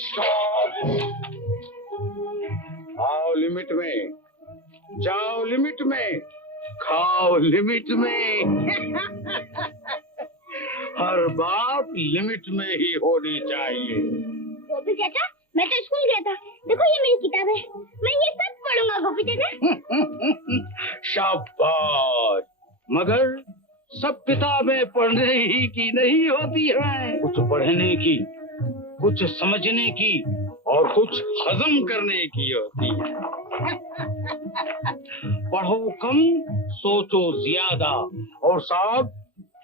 Stop. आओ limit में, जाओ लिमिट में, खाओ लिमिट में। हर बात लिमिट में ही होनी चाहिए। गोपी चाचा, मैं तो स्कूल गया था। देखो ये मेरी किताब है, मैं ये सब पढ़ूंगा गोपी चाचा। शाबाश। मगर सब किताबें पढ़ने ही की नहीं होती हैं। कुछ पढ़ने की, कुछ समझने की और कुछ हजम करने की होती है। पढ़ो कम, सोचो ज्यादा और सब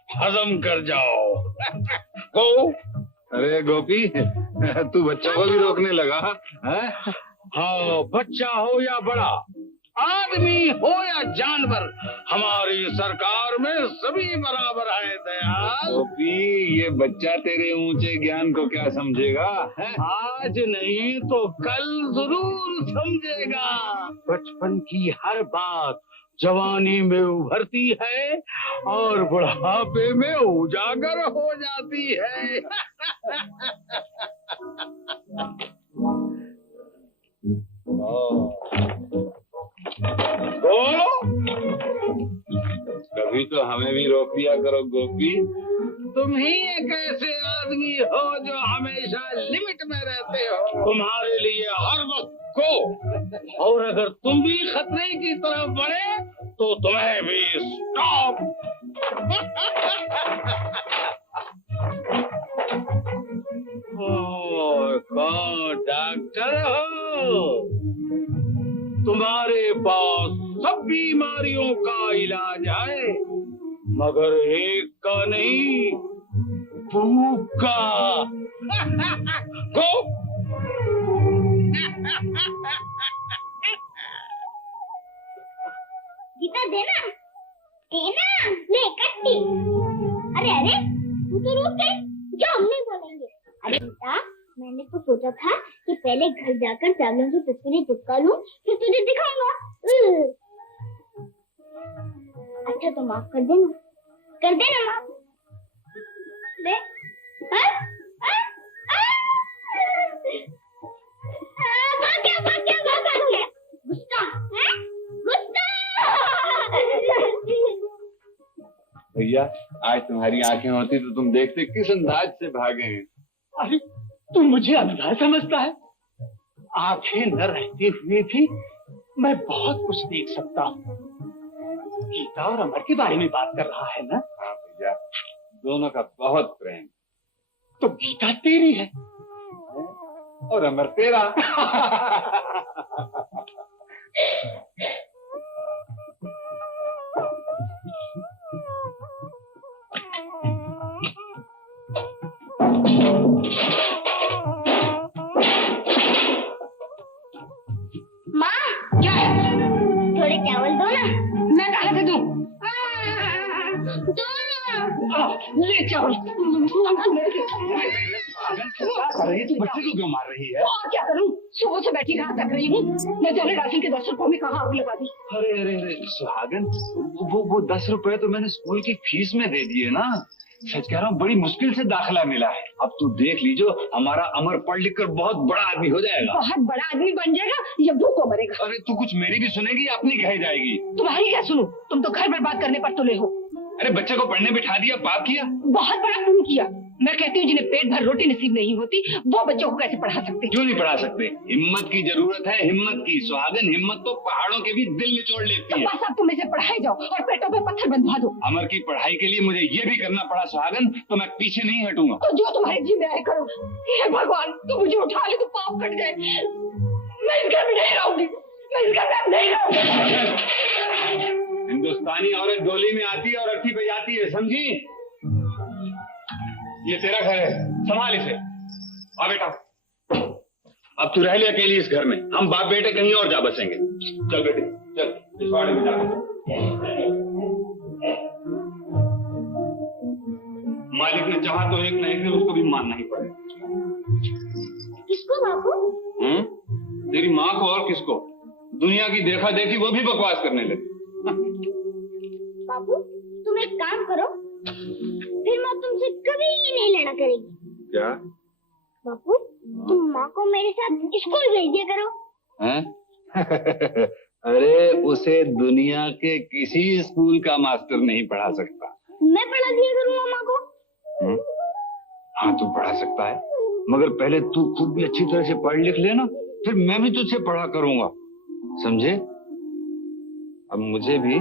हजम कर जाओ। गो। अरे गोपी, तू बच्चों को भी रोकने लगा है? हाँ, बच्चा हो या बड़ा, आदमी हो या जानवर, हमारी सरकार में सभी बराबर है। दयाल गोपी, ये बच्चा तेरे ऊंचे ज्ञान को क्या समझेगा? आज नहीं तो कल जरूर समझेगा। बचपन की हर बात जवानी में उभरती है और बुढ़ापे में उजागर हो जाती है। कभी तो हमें भी रोक दिया करो गोपी। तुम ही एक ऐसे आदमी हो जो हमेशा लिमिट में रहते हो। तुम्हारे लिए हर वक्त को, और अगर तुम भी खतरे की तरफ बढ़े तो तुम्हें भी स्टॉप। कौन डॉक्टर हो? तुम्हारे पास सब बीमारियों का इलाज है, मगर एक का नहीं, भूख का। गो। गीता देना, देना, ले कट्टी। अरे अरे, तू तो रुक गई, जो हम नहीं बोलेंगे। अरे गीता, मैंने तो सोचा था कि पहले घर जाकर चावलों की तस्वीरें चिपका लूं, फिर तुझे दिखाऊंगा। अच्छा तो माफ कर देना, कर देना माफ। दे। भाग गया। गुस्सा, गुस्सा। भैया, आज तुम्हारी आंखें होती तो तुम देखते किस अंदाज से भागे हैं। अरे तू मुझे अंधा समझता है? आंखें न रहते हुए भी मैं बहुत कुछ देख सकता हूँ। गीता और अमर के बारे में बात कर रहा है ना? हाँ भैया, दोनों का बहुत प्रेम। तो गीता तेरी है और अमर तेरा। माँ, क्या है? थोड़े चावल दो ना। मैं कहाँ से दूँ? दो ना। ले चावल। क्या कर रही है तू? बच्चे को क्यों मार रही है? और क्या करूँ? सुबह से बैठी कहाँ तक रही हूँ? मैं तो राशन के 10 रुपयों में कहाँ आग लगा दी। अरे अरे अरे सुहागन, वो 10 रुपए तो मैंने स्कूल की फीस में दे दिए ना। सच कह रहा हूँ, बड़ी मुश्किल से दाखिला मिला है। अब तू देख लीजिए, हमारा अमर पढ़ लिख कर बहुत बड़ा आदमी हो जाएगा। बहुत बड़ा आदमी बन जाएगा या भूखों मरेगा। अरे तू कुछ मेरी भी सुनेगी, अपनी कही जाएगी। तुम्हारी क्या सुनूं? तुम तो घर बर्बाद करने पर तुले हो। अरे बच्चे को पढ़ने बिठा दिया, पाप किया। बहुत बड़ा पुण्य किया। मैं कहती हूँ जिन्हें पेट भर रोटी नसीब नहीं होती, वो बच्चों को कैसे पढ़ा सकते? क्यों नहीं पढ़ा सकते? हिम्मत की जरूरत है, हिम्मत की। सुहागन, हिम्मत तो पहाड़ों के भी दिल निचोड़ लेती है। बस अब तुम इसे पढ़ाई जाओ और पेटों पे पत्थर बंधवा दो। अमर की पढ़ाई के लिए मुझे ये भी करना पड़ा सुहागन, तो मैं पीछे नहीं हटूंगा। तो जो तुम्हारी जी में आए करो। हे भगवान, तू मुझे उठा ले तो पाप कट जाए। मैं इस घर में नहीं रहूंगी, मैं इस घर में नहीं रहूंगी। हिंदुस्तानी औरत डोली में आती है और अर्थी पे जाती है, समझी? ये तेरा घर है, संभाल इसे। आ बेटा, अब तू रह ले अकेली इस घर में। हम बाप बेटे कहीं और जा बसेंगे। चल बेटे, चल पिछवाड़े में जा। मालिक ने चाहा तो एक न एक दिन उसको भी मानना ही पड़ेगा। किसको बापू? तेरी माँ को और किसको? दुनिया की देखा देखी वो भी बकवास करने लगी। बापू, तुम एक काम करो, फिर माँ तुमसे कभी नहीं लड़ा करेगी। क्या बापू? तुम माँ को मेरे साथ स्कूल भेज दिया करो। हैं? अरे उसे दुनिया के किसी स्कूल का मास्टर नहीं पढ़ा सकता। मैं पढ़ा दिया करूँगा माँ को। हाँ तू पढ़ा सकता है, मगर पहले तू खुद भी अच्छी तरह से पढ़ लिख लेना, फिर मैं भी तुझसे पढ़ा करूंगा, समझे? अब मुझे भी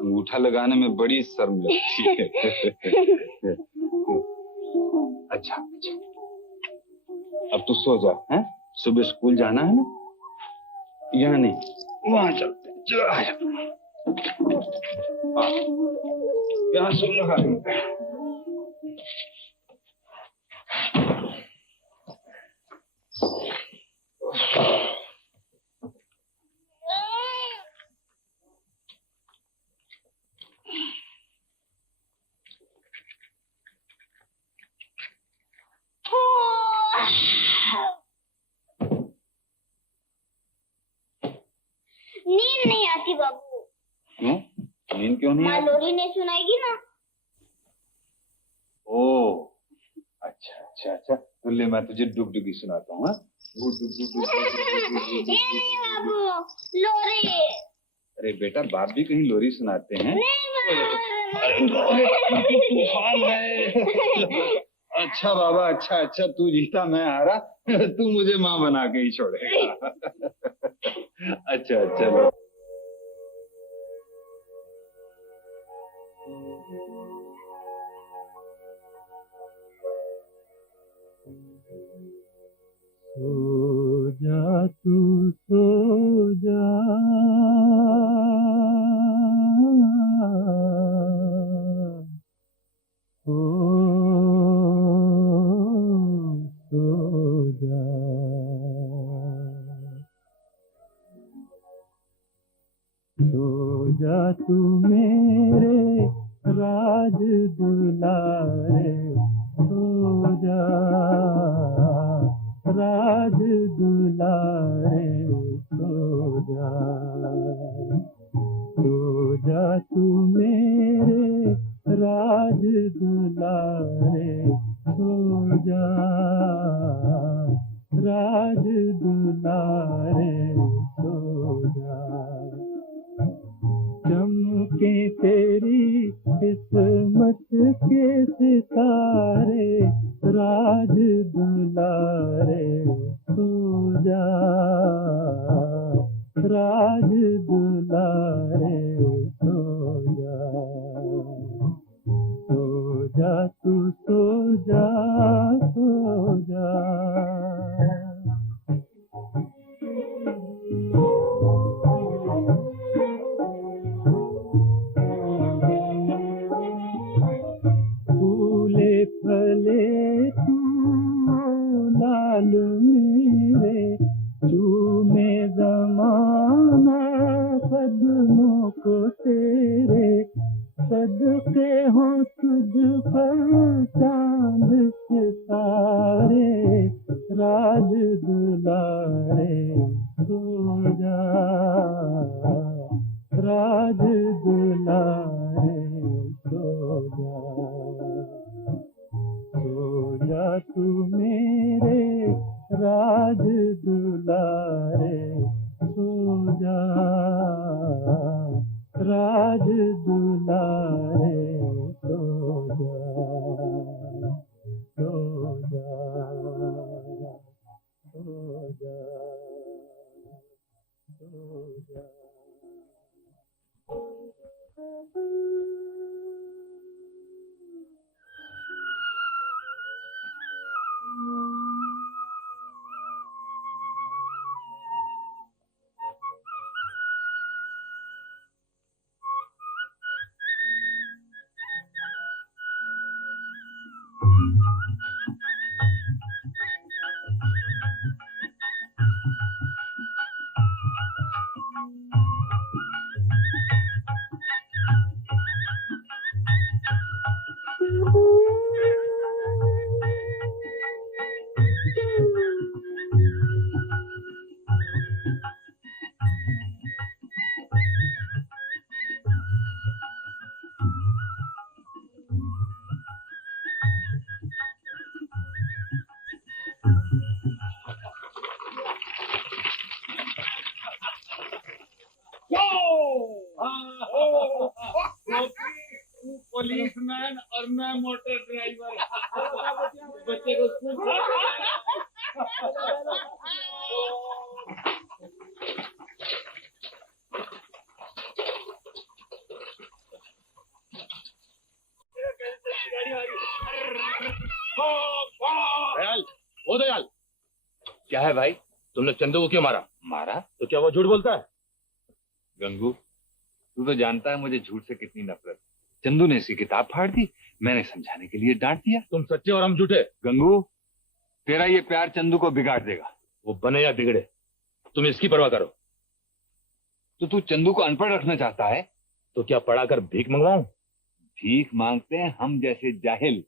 अंगूठा लगाने में बड़ी शर्म लगती है। अच्छा अच्छा, अब तू सो जा, हैं? सुबह स्कूल जाना है ना? यहाँ नहीं, वहाँ चलते हैं। चल आ जा, यहाँ सो लगा। नींद नहीं आती बाबू। क्यों? नींद क्यों नहीं आती? लोरी ने सुनाएगी ना। ओ अच्छा अच्छा अच्छा, तो ले मैं तुझे डुगडुगी सुनाता हूँ। नहीं बाबू, लोरी। अरे बेटा, बाप भी कहीं लोरी सुनाते हैं। अच्छा बाबा, अच्छा अच्छा, तू जीता मैं हारा, तू मुझे माँ बना के ही छोड़ेगा। अच्छा चलो। सो जा तू सो जा, सो जा, सो जा तू मेरे राज दुलारे, सो जा राज दुलारे, सो जा तू मेरे राज दुलारे, सो जा राज दुलारे, सो जा। चमके तेरी किस्मत के सितारे, राज दुलारे, सो जा राज दुलारे, सो जा तू सो जा, सो जा। फूले फले तू लाल मेरे, चूमे ज़माना पुलिसमैन और मैं मोटर ड्राइवर। बच्चे को स्कूल दयाल, ओ दयाल, क्या है भाई? तुमने चंदू को क्यों मारा? मारा? तो क्या वो झूठ बोलता है? गंगू, तू तो जानता है मुझे झूठ से कितनी नफरत। चंदू ने इसकी किताब फाड़ दी, मैंने समझाने के लिए डांट दिया। तुम सच्चे और हम झूठे। गंगू, तेरा ये प्यार चंदू को बिगाड़ देगा। वो बने या बिगड़े, तुम इसकी परवाह करो। तो तू चंदू को अनपढ़ रखना चाहता है? तो क्या पढ़ाकर भीख मंगवाऊं? भीख मांगते हैं हम जैसे जाहिल,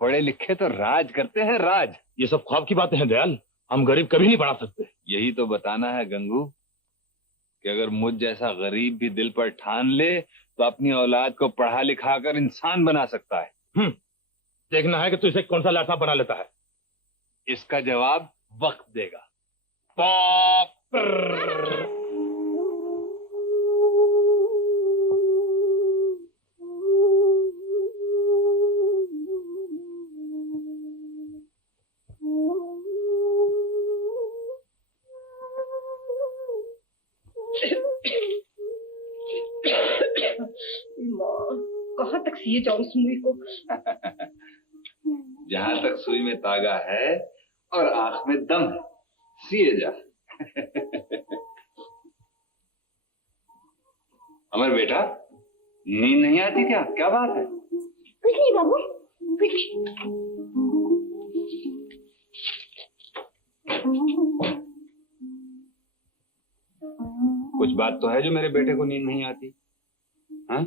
पढ़े लिखे तो राज करते हैं, राज। ये सब ख्वाब की बातें हैं दयाल, हम गरीब कभी नहीं पढ़ा सकते। यही तो बताना है गंगू कि अगर मुझ जैसा गरीब भी दिल पर ठान ले तो अपनी औलाद को पढ़ा लिखा कर इंसान बना सकता है। देखना है कि तू इसे कौन सा लाठा बना लेता है। इसका जवाब वक्त देगा। कहाँ तक सिए जाऊं इस मूवी को? जहां तक सुई में तागा है और आंख में दम है, सिए जा। अमर बेटा, नींद नहीं आती क्या? क्या बात है? कुछ नहीं बाबू, कुछ कुछ बात तो है जो मेरे बेटे को नींद नहीं आती। हाँ?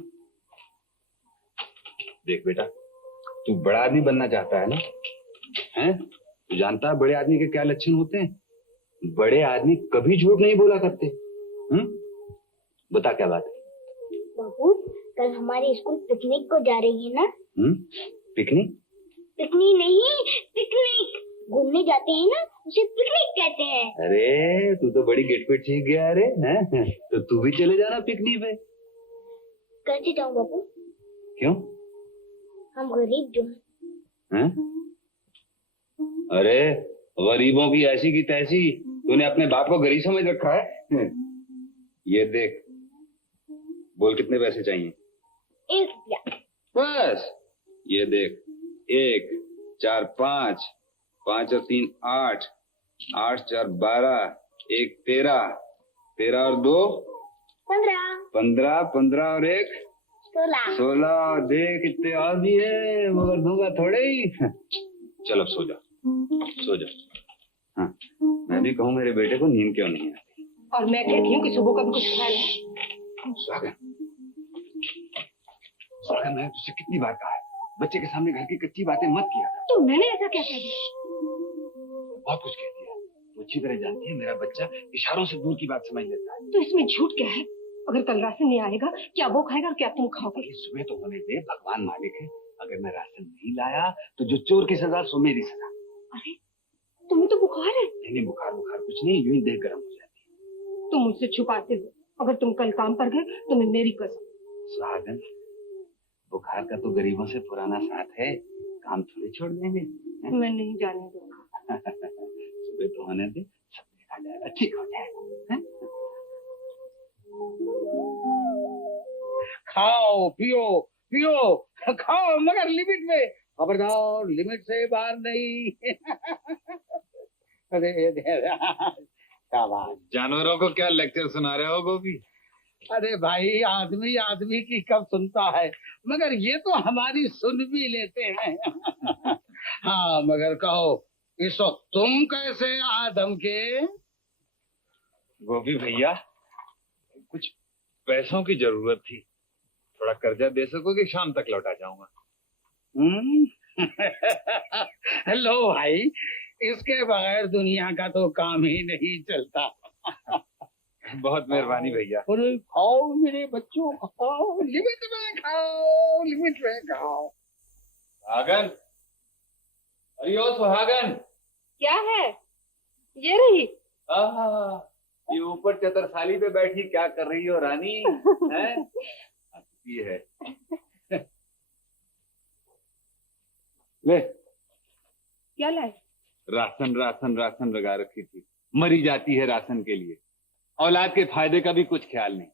देख बेटा, तू बड़ा आदमी बनना चाहता है ना? हैं? तू जानता है बड़े आदमी के क्या लक्षण होते हैं? बड़े आदमी कभी झूठ नहीं बोला करते। बता क्या बात है? बाबू, कल हमारे स्कूल पिकनिक को जा रही है ना? पिकनिक? पिकनिक नहीं, पिकनिक घूमने जाते हैं ना, उसे पिकनिक कहते हैं। अरे तू तो बड़ी गिटपिट सीख गया। अरे हैं? तो तू भी चले जाना पिकनिक पे। कैसे जाऊं बाबू? क्यों? हम गरीब जो हैं? अरे गरीबों की ऐसी की तैसी, तूने अपने बाप को गरीब समझ रखा है। ये देख, बोल कितने पैसे चाहिए? 1 रुपया। बस ये देख, 1 4 5, 5 और 3 8, 8 4 12, 1 13, 13 और 2 15, 15, 15 और 1 16। देख इतने और भी है, मगर दूंगा थोड़े ही। चल अब सो जा, सो जा। हाँ, मैं भी कहूँ मेरे बेटे को नींद क्यों नहीं आती। और मैं कहती हूँ कि सुबह का भी कुछ खा ले। स्वागत, मैंने तुझसे कितनी बार कहा है, बच्चे के सामने घर की कच्ची बातें मत किया कर। तो मैंने ऐसा क्या कह दिया? बहुत कुछ कह दिया। वो अच्छी तरह जानती है मेरा बच्चा इशारों से दूर की बात समझ लेता है। तो इसमें झूठ क्या है? अगर कल राशन नहीं आएगा, क्या वो खाएगा और क्या तुम खाओगे? सुबह तो होने दे, भगवान मालिक है। अगर मैं राशन नहीं लाया तो जो चोर की सजा सो मेरी सजा। अरे तुम्हें तो बुखार है। नहीं, बुखार कुछ नहीं, यूं ही देह गर्म हो जाती है। तुम मुझसे छुपाते हो। अगर तुम कल काम पर गए तो मैं मेरी कसम। सुहागन, बुखार का तो गरीबों से पुराना साथ है, काम थोड़ी छोड़ देंगे। मैं नहीं जाने दूंगा। सुबह तो होने दे, सब देखा जाएगा, ठीक हो जाएगा। खाओ पियो पियो, खाओ मगर लिमिट में, खबरदार लिमिट से बाहर नहीं। अरे क्या बात। जानवरों को क्या लेक्चर सुना रहे हो गोपी? अरे भाई, आदमी आदमी की कब सुनता है, मगर ये तो हमारी सुन भी लेते हैं। हाँ मगर कहो, इस वक्त तुम कैसे आदम के? गोपी भैया, कुछ पैसों की जरूरत थी, थोड़ा कर्जा दे सकोगे? शाम तक लौटा जाऊंगा। लो भाई, इसके बगैर दुनिया का तो काम ही नहीं चलता। बहुत मेहरबानी भैया। अरे खाओ मेरे बच्चों, खाओ, लिमिट में खाओ, लिमिट में खाओ। सुहागन, अरे ओ सुहागन। क्या है? ये रही। ये ऊपर चतरसाली पे बैठी क्या कर रही हो रानी? हैं? ये है। ले क्या लाए? राशन राशन राशन लगा रखी थी, मरी जाती है राशन के लिए, औलाद के फायदे का भी कुछ ख्याल नहीं।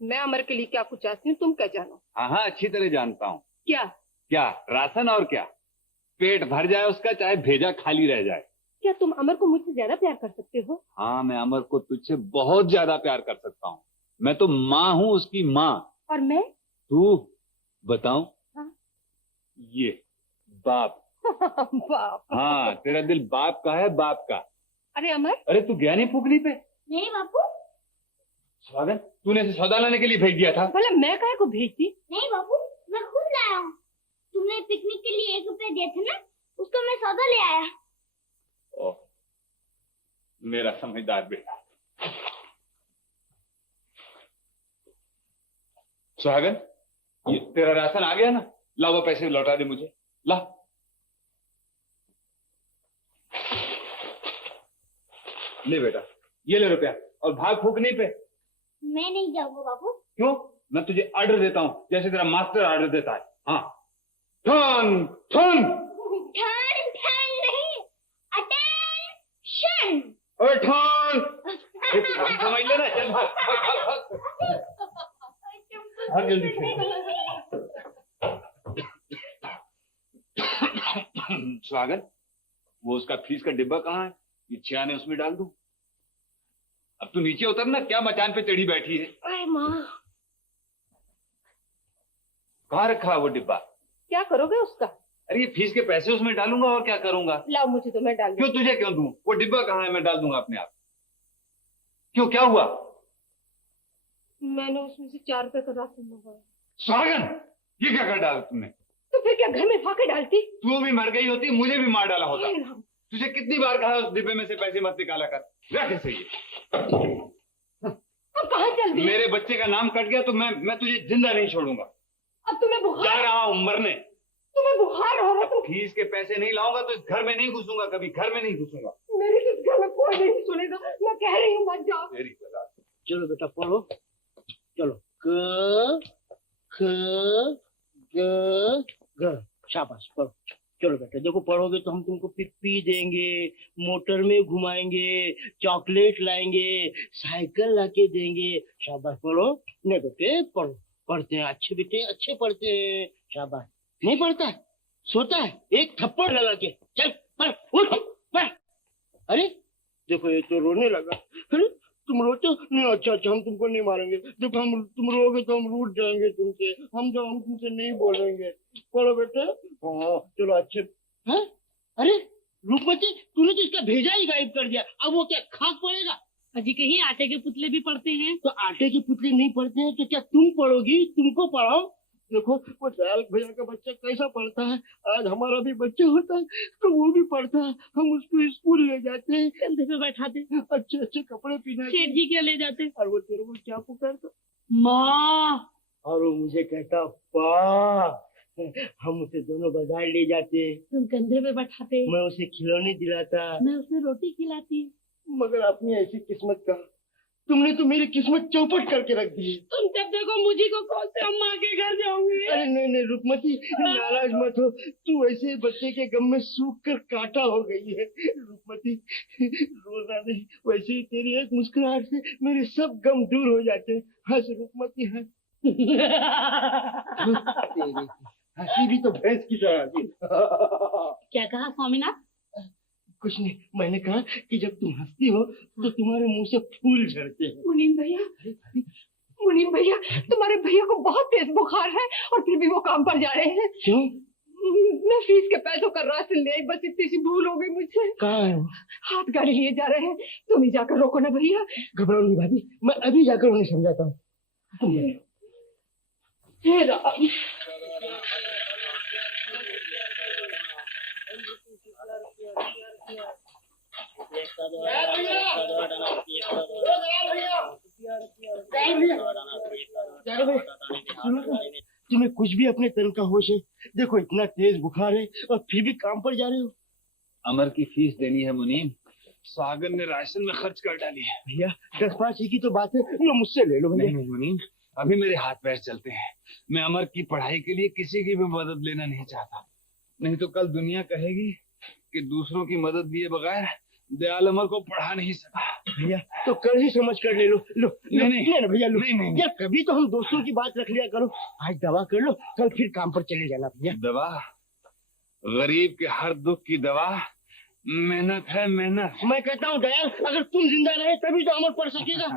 मैं अमर के लिए क्या कुछ चाहती हूँ तुम क्या जानो? हाँ हाँ अच्छी तरह जानता हूँ। क्या? क्या राशन और क्या, पेट भर जाए उसका चाहे भेजा खाली रह जाए। क्या तुम अमर को मुझसे ज्यादा प्यार कर सकते हो? हाँ मैं अमर को तुझसे बहुत ज्यादा प्यार कर सकता हूँ। मैं तो माँ हूँ उसकी माँ। और मैं? तू बताऊं? हाँ? ये बाप। बाप। हाँ तेरा दिल बाप का है, बाप का। अरे अमर, अरे तू गया नहीं फूकनी पे? नहीं बापू, स्वागत, तूने इसे सौदा लाने के लिए भेज दिया था? भला मैं काहे को भेजती? नहीं बापू, मैं खुद लाया हूँ। तुमने पिकनिक के लिए 1 रुपए दिए थे ना, उसको मैं सौदा ले आया। ओह, मेरा समझदार बेटा। सुहागन, ये तेरा राशन आ गया ना? ला वो पैसे लौटा दे मुझे, ला। ले बेटा, ये ले रुपया और भाग फूकने पे। मैं नहीं जाऊंगा बापू। क्यों? मैं तुझे ऑर्डर देता हूँ जैसे तेरा मास्टर ऑर्डर देता है। हाँ, ठन ठन। ठन ठन नहीं, अटेंशन। ओए ठन, समझ लेना। चल भाग भाग भाग भाग जल्दी से। स्वागत, वो उसका फीस का डिब्बा कहाँ है? ये छियाने उसमें डाल दूं? अब तू नीचे उतर ना, क्या मचान पे चढ़ी बैठी है? अरे माँ, कहाँ रखा है वो डिब्बा? क्या करोगे उसका? अरे ये फीस के पैसे उसमें डालूंगा और क्या करूंगा। लाओ मुझे तो मैं डाल क्यों, तुझे क्यों दूं? वो डिब्बा कहाँ है? मैं डाल दूंगा अपने आप। क्यों, क्या हुआ? मैंने उसमें से 4 रुपए का राशन मंगवाया। स्वागन, ये क्या कर डाला तुमने? तो फिर क्या घर में फाके डालती? तू भी मर गई होती, मुझे भी मार डाला होता। हे राम। तुझे कितनी बार कहा उस डिब्बे में से पैसे मत निकाला कर। रख इसे ये। अब कहाँ चल दी? मेरे बच्चे का नाम कट गया तो मैं तुझे जिंदा नहीं छोड़ूंगा। अब तुम्हें जा बुखार, रहा हूँ मरने। तुम्हें बुखार हो रहा। तुम फीस के पैसे नहीं लाऊंगा तो इस घर में नहीं घुसूंगा, कभी घर में नहीं घुसूंगा। मेरे इस घर में कोई नहीं सुनेगा। मैं कह रही हूँ मत जाओ। तेरी सजा। चलो बेटा पढ़ो, चलो। क ख ग घ, शाबाश पढ़ो। चलो बेटा, देखो पढ़ोगे तो हम तुमको पिप्पी देंगे, मोटर में घुमाएंगे, चॉकलेट लाएंगे, साइकिल लाके देंगे। शाबाश पढ़ो। नहीं बेटे पढ़ो, पढ़ते हैं अच्छे बेटे, अच्छे पढ़ते हैं। शाबाश। नहीं पढ़ता है, सोता है, एक थप्पड़ लगा के। चल पढ़, उठ पढ़। अरे देखो ये तो रोने लगा। अरे तुम रोते हो? नहीं, अच्छा अच्छा, हम तुमको नहीं मारेंगे। देखो हम, तुम रोगे तो हम रूठ जाएंगे तुमसे। हम तुमसे नहीं बोलेंगे। पढ़ो बेटे। हाँ चलो अच्छे। हैं? अरे रूपमती, तूने तो इसका भेजा ही गायब कर दिया। अब वो क्या खाक पड़ेगा? अजी कहीं आटे के पुतले भी पढ़ते हैं। तो आटे के पुतले नहीं पढ़ते हैं तो क्या तुम पढ़ोगी? तुमको पढ़ाओ। देखो वो दयाल भैया का बच्चा कैसा पढ़ता है। आज हमारा भी बच्चा होता है तो वो भी पढ़ता है। हम उसको स्कूल ले जाते हैं, कंधे पे बैठाते, अच्छे अच्छे कपड़े पहना सेठ जी क्या ले जाते, और वो तेरे को क्या पुकारता? माँ। और वो मुझे कहता पा। हम उसे दोनों बाजार ले जाते, तुम कंधे पे बैठाते, मैं उसे खिलौने दिलाता। मैं उसे रोटी खिलाती। मगर अपनी ऐसी किस्मत का, तुमने तो मेरी किस्मत चौपट करके रख दी। तुम जब देखो मुझी को कौन से अम्मा के घर जाऊंगी। अरे नहीं नहीं रुकमती, नाराज मत हो। तू ऐसे बच्चे के गम में सूख कर कांटा हो गई है। रुकमती रोना नहीं, वैसे ही तेरी एक मुस्कुराहट से मेरे सब गम दूर हो जाते हैं। हंस रुकमती हंस। तेरी हंसी भी तो भैंस की तरह थी। क्या कहा स्वामीनाथ? कुछ नहीं, मैंने कहा कि जब तुम हंसती हो तो तुम्हारे मुंह से फूल झड़ते हैं। मुनीम भैया, तुम्हारे भैया को बहुत तेज बुखार है और फिर भी वो काम पर जा रहे हैं। क्यों? मैं फीस के पैसों का राशन ले आई, बस इतनी सी भूल हो गई मुझसे। कहाँ है वो? हाथ गाड़ी लिए जा रहे हैं, तुम ही जाकर रोको ना भैया। घबराओ नहीं भाभी, मैं अभी जाकर उन्हें समझाता हूँ। तुम जाओ। हे राम। तुम्हें कुछ भी अपने तन का होश है? देखो इतना तेज बुखार है और फिर भी काम पर जा रहे हो। अमर की फीस देनी है मुनीम, सागर ने राशन में खर्च कर डाली है। भैया 10-5 की तो बात है, लो मुझसे ले लो भैया। नहीं मुनीम, अभी मेरे हाथ पैर चलते हैं। मैं अमर की पढ़ाई के लिए किसी की भी मदद लेना नहीं चाहता, नहीं तो कल दुनिया कहेगी कि दूसरों की मदद दिए बगैर दयाल अमर को पढ़ा नहीं सका। भैया तो कल ही समझ कर ले लो। लो नहीं ना भैया लो। नहीं यार कभी तो हम दोस्तों की बात रख लिया करो। आज दवा कर लो, कल फिर काम पर चले जाना भैया। दवा, गरीब के हर दुख की दवा मेहनत है, मेहनत। मैं कहता हूँ दयाल, अगर तुम जिंदा रहे तभी तो अमर पढ़ सकेगा।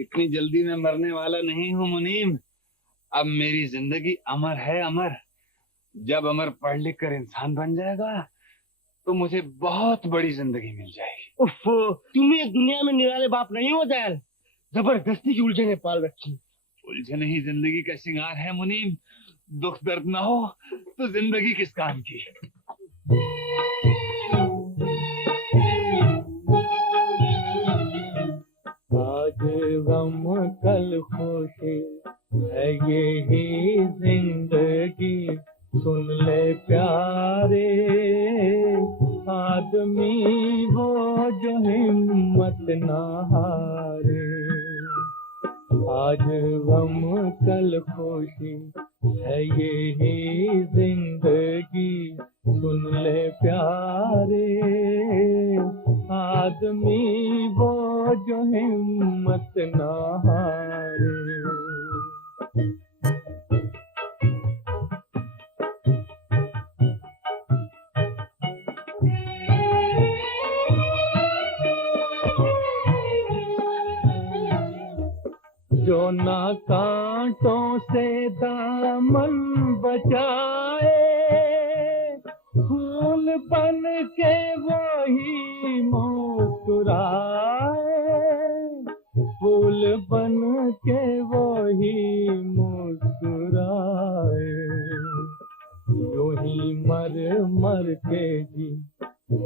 इतनी जल्दी मैं मरने वाला नहीं हूँ मुनीम। अब मेरी जिंदगी अमर है, अमर। जब अमर पढ़ लिख कर इंसान बन जाएगा तो मुझे बहुत बड़ी जिंदगी मिल जाएगी। उफ, तुम्हें दुनिया में निराले बाप नहीं हो दयाल, जबरदस्ती की उलझने पाल रखी। उलझन ही जिंदगी का श्रृंगार है मुनीम। दुख दर्द ना हो तो जिंदगी किस काम की। आज गम कल खुशी है यही जिंदगी, सुन ले प्यारे आदमी वो जो हिम्मत ना हारे। आज गम कल खुशी है यही जिंदगी, सुन ले प्यारे आदमी वो जो हिम्मत ना हारे। जो ना कांटों से दामन बचाए, फूल बन के वही मुस्कुराए, फूल बन के वही मुस्कुराए। यूं ही मर मर के जी,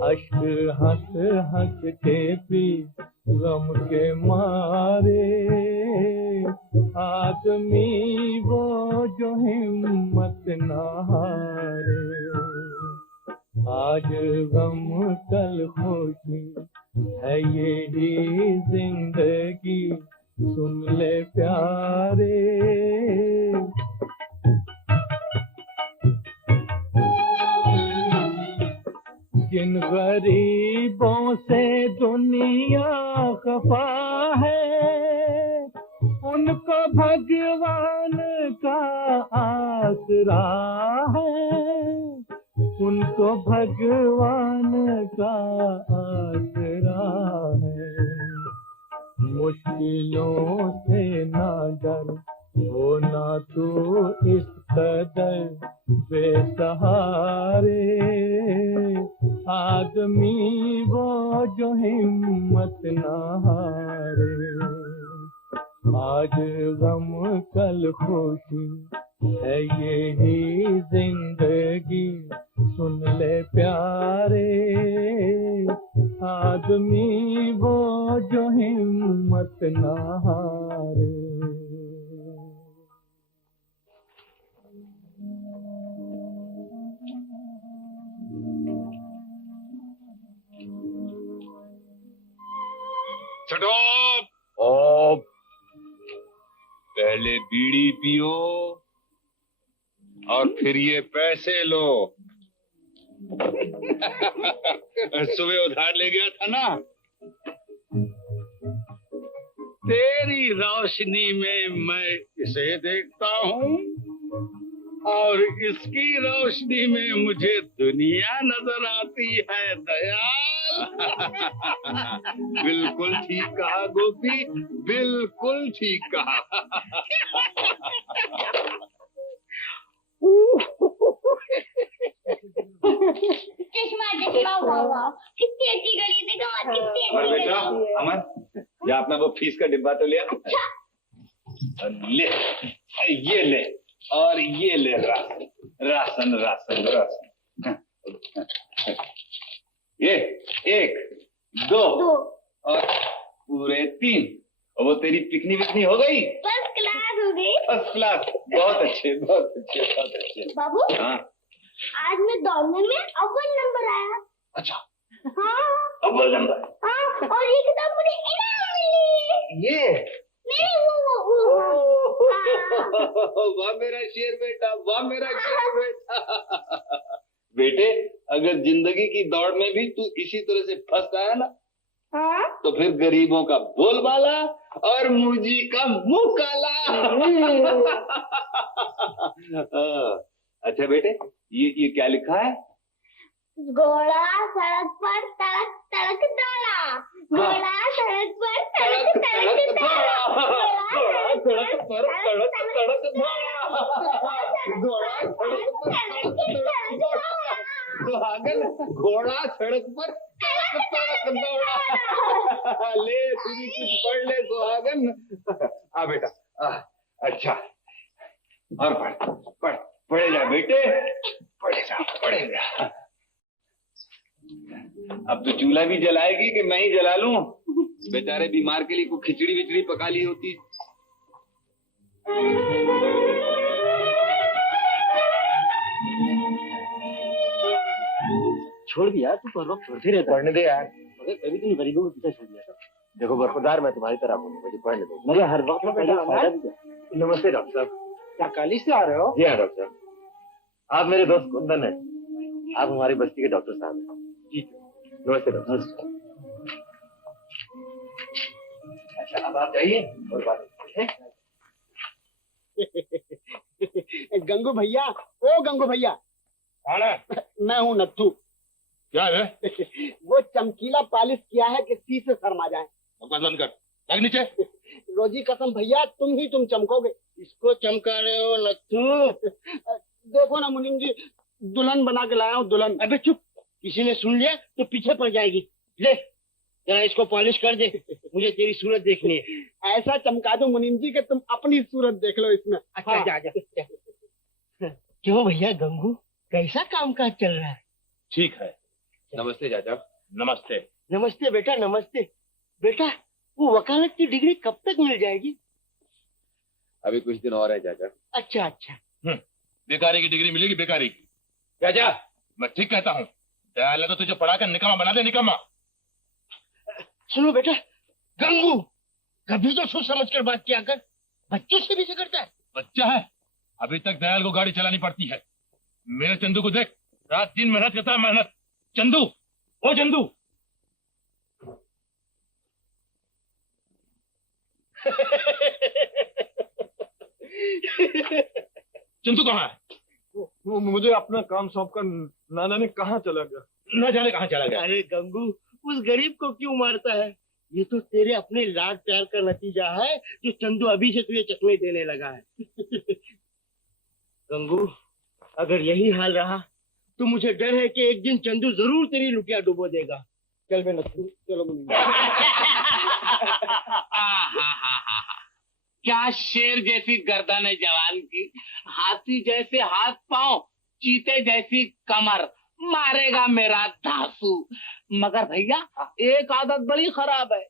अश्क हंस हंस के पी, गम के मारे आदमी वो जो हिम्मत ना हारे। आज गम कल खुशी है यही जिंदगी, सुन ले प्यारे। जिन गरीबों से दुनिया खफा है, उनको भगवान का आसरा है, उनको भगवान का आसरा है। मुश्किलों से ना डर, हो ना तू इस कदर बेसहारे, आदमी वो जो हिम्मत ना हारे। आज गम कल खुशी है यही जिंदगी, सुन ले प्यारे आदमी वो जो हिम्मत ना हारे। स्टॉप। ओ, पहले बीड़ी पियो और फिर ये पैसे लो। सुबह उधार ले गया था ना। तेरी रोशनी में मैं इसे देखता हूँ और इसकी रोशनी में मुझे दुनिया नजर आती है दयाल। बिल्कुल ठीक कहा गोपी, बिल्कुल ठीक कहा। चश्मा चश्मा वाह वाह, कितनी अच्छी घड़ी देखो, कितनी और अच्छी बेटा घड़ी। अमर, जा अपना वो फीस का डिब्बा तो लिया। ले, ये ले और ये ले राशन राशन राशन। ये 1 2 और पूरे 3। और वो तेरी पिकनी विकनी हो गई? फर्स्ट क्लास हो गई। First class. बहुत अच्छे बहुत अच्छे बहुत अच्छे। बाबू हाँ आज मैं दौड़ने में अव्वल नंबर आया। अच्छा, हाँ अव्वल नंबर। हाँ, और एकदम मुझे इनाम मिली। ये नहीं वो वाह मेरा शेर बेटा, वाह मेरा शेर बेटा। बेटे, अगर जिंदगी की दौड़ में भी तू इसी तरह से फंस आया ना, हाँ? तो फिर गरीबों का बोलबाला और मुझी का मुंह काला। अच्छा बेटे, ये क्या लिखा है? घोड़ा सड़क पर तड़क तड़क दौड़ा, घोड़ा सड़क पर तड़क तड़क दौड़ा, घोड़ा सड़क पर तड़क तड़क दौड़ा, घोड़ा सड़क पर तड़क तड़क दौड़ा, सुहागन घोड़ा सड़क पर तड़क तड़क दौड़ा। ले तू भी कुछ पढ़ ले सुहागन। आ बेटा, अच्छा, और पढ़े जा बेटे, पढ़े जा। अब तो चूल्हा भी जलाएगी कि मैं ही जला लूं? बेचारे बीमार के लिए कोई खिचड़ी विचड़ी पका ली होती। छोड़ दिया तू, पर वक्त छोड़ते रहता। पढ़ने दे यार, मगर कभी तुम गरीबों को पीछे छोड़ दिया। देखो बरखुरदार, मैं तुम्हारी तरह हूँ, मुझे पढ़ने दो। मुझे हर वक्त में फायदा भी क्या। नमस्ते डॉक्टर साहब। क्या कॉलेज से आ रहे हो? जी हाँ डॉक्टर साहब, आप मेरे दोस्त कुंदन है, आप हमारी बस्ती के डॉक्टर साहब हैं। ठीक है, नमस्ते डॉक्टर। अच्छा, अब आप जाइए और बात करें। गंगू भैया, ओ गंगू भैया। कौन है? मैं हूँ नत्थू। क्या है? वो चमकीला पॉलिश किया है कि सी से शर्मा जाए। बंद कर, लग नीचे। रोजी कसम भैया, तुम चमकोगे। इसको चमका रहे हो नत्थू? देखो ना मुनीम जी, दुल्हन बना के लाया हूँ, दुल्हन। अबे चुप, किसी ने सुन लिया तो पीछे पड़ जाएगी। ले जरा इसको पॉलिश कर दे, मुझे तेरी सूरत देखनी है। ऐसा चमका दो मुनीम जी कि तुम अपनी सूरत देख लो इसमें। अच्छा हाँ। जा। क्यों भैया गंगू, कैसा कामकाज चल रहा है? ठीक है। नमस्ते चाचा। नमस्ते। नमस्ते बेटा, नमस्ते बेटा। वो वकालत की डिग्री कब तक मिल जाएगी? अभी कुछ दिन और है चाचा। अच्छा अच्छा। बेकारी की डिग्री मिलेगी, बेकारी की। चाचा, मैं ठीक कहता हूँ, दयाल ने तो तुझे पढ़ाकर निकम्मा बना दे, निकम्मा। सुनो बेटा, गंगू कभी तो सोच समझ कर बात किया कर, बच्चों से भी झगड़ता है। बच्चा है, अभी तक दयाल को गाड़ी चलानी पड़ती है। मेरे चंदू को देख, रात दिन मेहनत करता है, मेहनत। चंदू, ओ चंदू। चंदू कहाँ है? मुझे अपना काम सौंप कर नाना ने कहाँ चला गया? न जाने कहाँ चला गया। अरे गंगू, उस गरीब को क्यों मारता है? ये तो तेरे अपने लाड प्यार का नतीजा है जो चंदू अभी से तुझे चकमे देने लगा है। गंगू, अगर यही हाल रहा तो मुझे डर है कि एक दिन चंदू जरूर तेरी लुटिया डुबो देगा। चल बे नत्थू, चलो क्या शेर जैसी गर्दन है जवान की, हाथी जैसे हाथ पांव, चीते जैसी कमर, मारेगा मेरा धांसू। मगर भैया एक आदत बड़ी खराब है,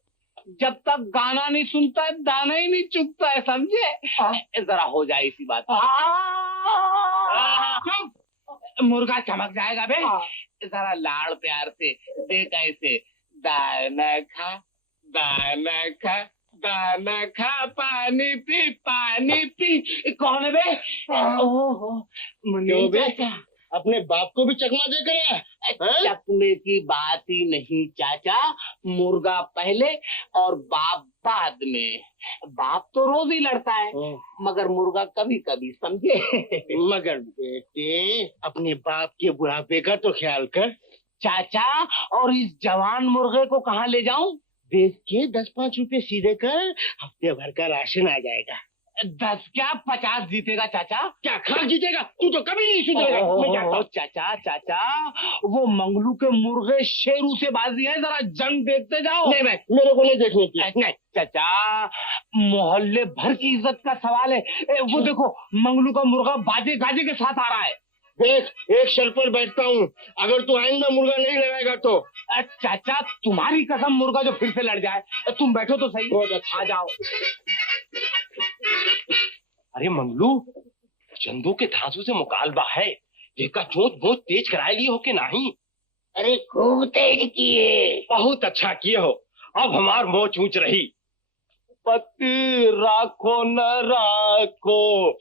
जब तक गाना नहीं सुनता है दाना ही नहीं चुगता है, समझे? जरा हो जाए इसी बात। मुर्गा चमक जाएगा बे, जरा लाड़ प्यार से देख ऐसे, दाना खा दाना खा दाना खा, पानी पी। कौन है बे? ओहो क्यों बे? अपने बाप को भी चकमा दे कर चकमे की बात ही नहीं चाचा, मुर्गा पहले और बाप बाद में। बाप तो रोज ही लड़ता है, मगर मुर्गा कभी कभी, समझे? मगर बेटे, अपने बाप के बुढ़ापे का तो ख्याल कर। चाचा, और इस जवान मुर्गे को कहाँ ले जाऊं? बेच के 10-5 रुपए सीधे कर, हफ्ते भर का राशन आ जाएगा। 10 क्या 50 जीतेगा चाचा? क्या खाक जीतेगा? तू तो कभी नहीं सुधरेगा। मैं जाता हूं। चाचा, वो मंगलू के मुर्गे शेरू से बाजी है, जरा जंग देखते जाओ। नहीं भाई, मेरे को नहीं देखने की। नहीं चाचा, मोहल्ले भर की इज्जत का सवाल है। वो देखो, मंगलू का मुर्गा बाजे गाजे के साथ आ रहा है। देख, एक शर्त पर बैठता हूँ, अगर तू आइंदा मुर्गा नहीं लगाएगा तो। चाचा, तुम्हारी कसम, मुर्गा जो फिर से लड़ जाए। तुम बैठो तो सही, आ जाओ। अरे मंगलू, चंदू के धांसू से मुकालबा है, देखा चोट बहुत तेज कराए ली हो के नहीं? अरे खूब तेज किए। बहुत अच्छा किए हो, अब हमार मोच ऊंच रही। पति राखो न राखो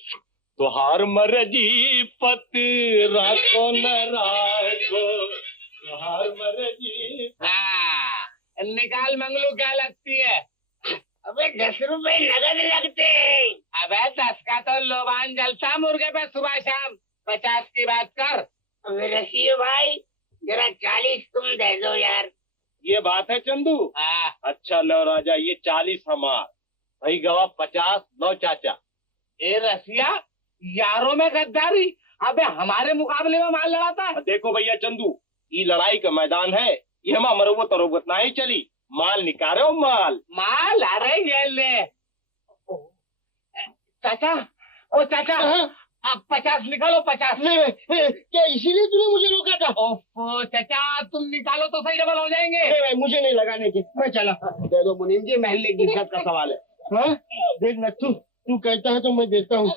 तुहार मर्जी, पति राखो न राखो तुहार मर्जी। निकाल मंगलू, क्या लगती है? अबे 10 रुपए नगद लगते। अबे 10 का तो लोबान जलता मुर्गे पे सुबह शाम, 50 की बात कर। अबे रसिए भाई, जरा 40 तुम दे दो यार। ये बात है चंदू। अच्छा लो राजा, ये 40 हमार, भाई गवा 50 लो चाचा। ए रसिया, यारों में गद्दारी। अबे हमारे मुकाबले में माल लड़ाता है। देखो भैया चंदू, ये लड़ाई का मैदान है, ये हम मरुवत तरुवत ना ही चली। माल निकालो माल। माल? अरे ये ले चाचा, ओ चाचा, अब 50 निकालो, 50। क्या इसीलिए तूने मुझे रोका था? ओफो चाचा, तुम निकालो तो सही डबल हो जाएंगे। नहीं, मुझे नहीं लगाने के, मैं चला। दे दो मुनीम जी, महल्ले की इज्जत का सवाल है। हाँ? देख नथु, तू कहता है तो मैं देता हूँ,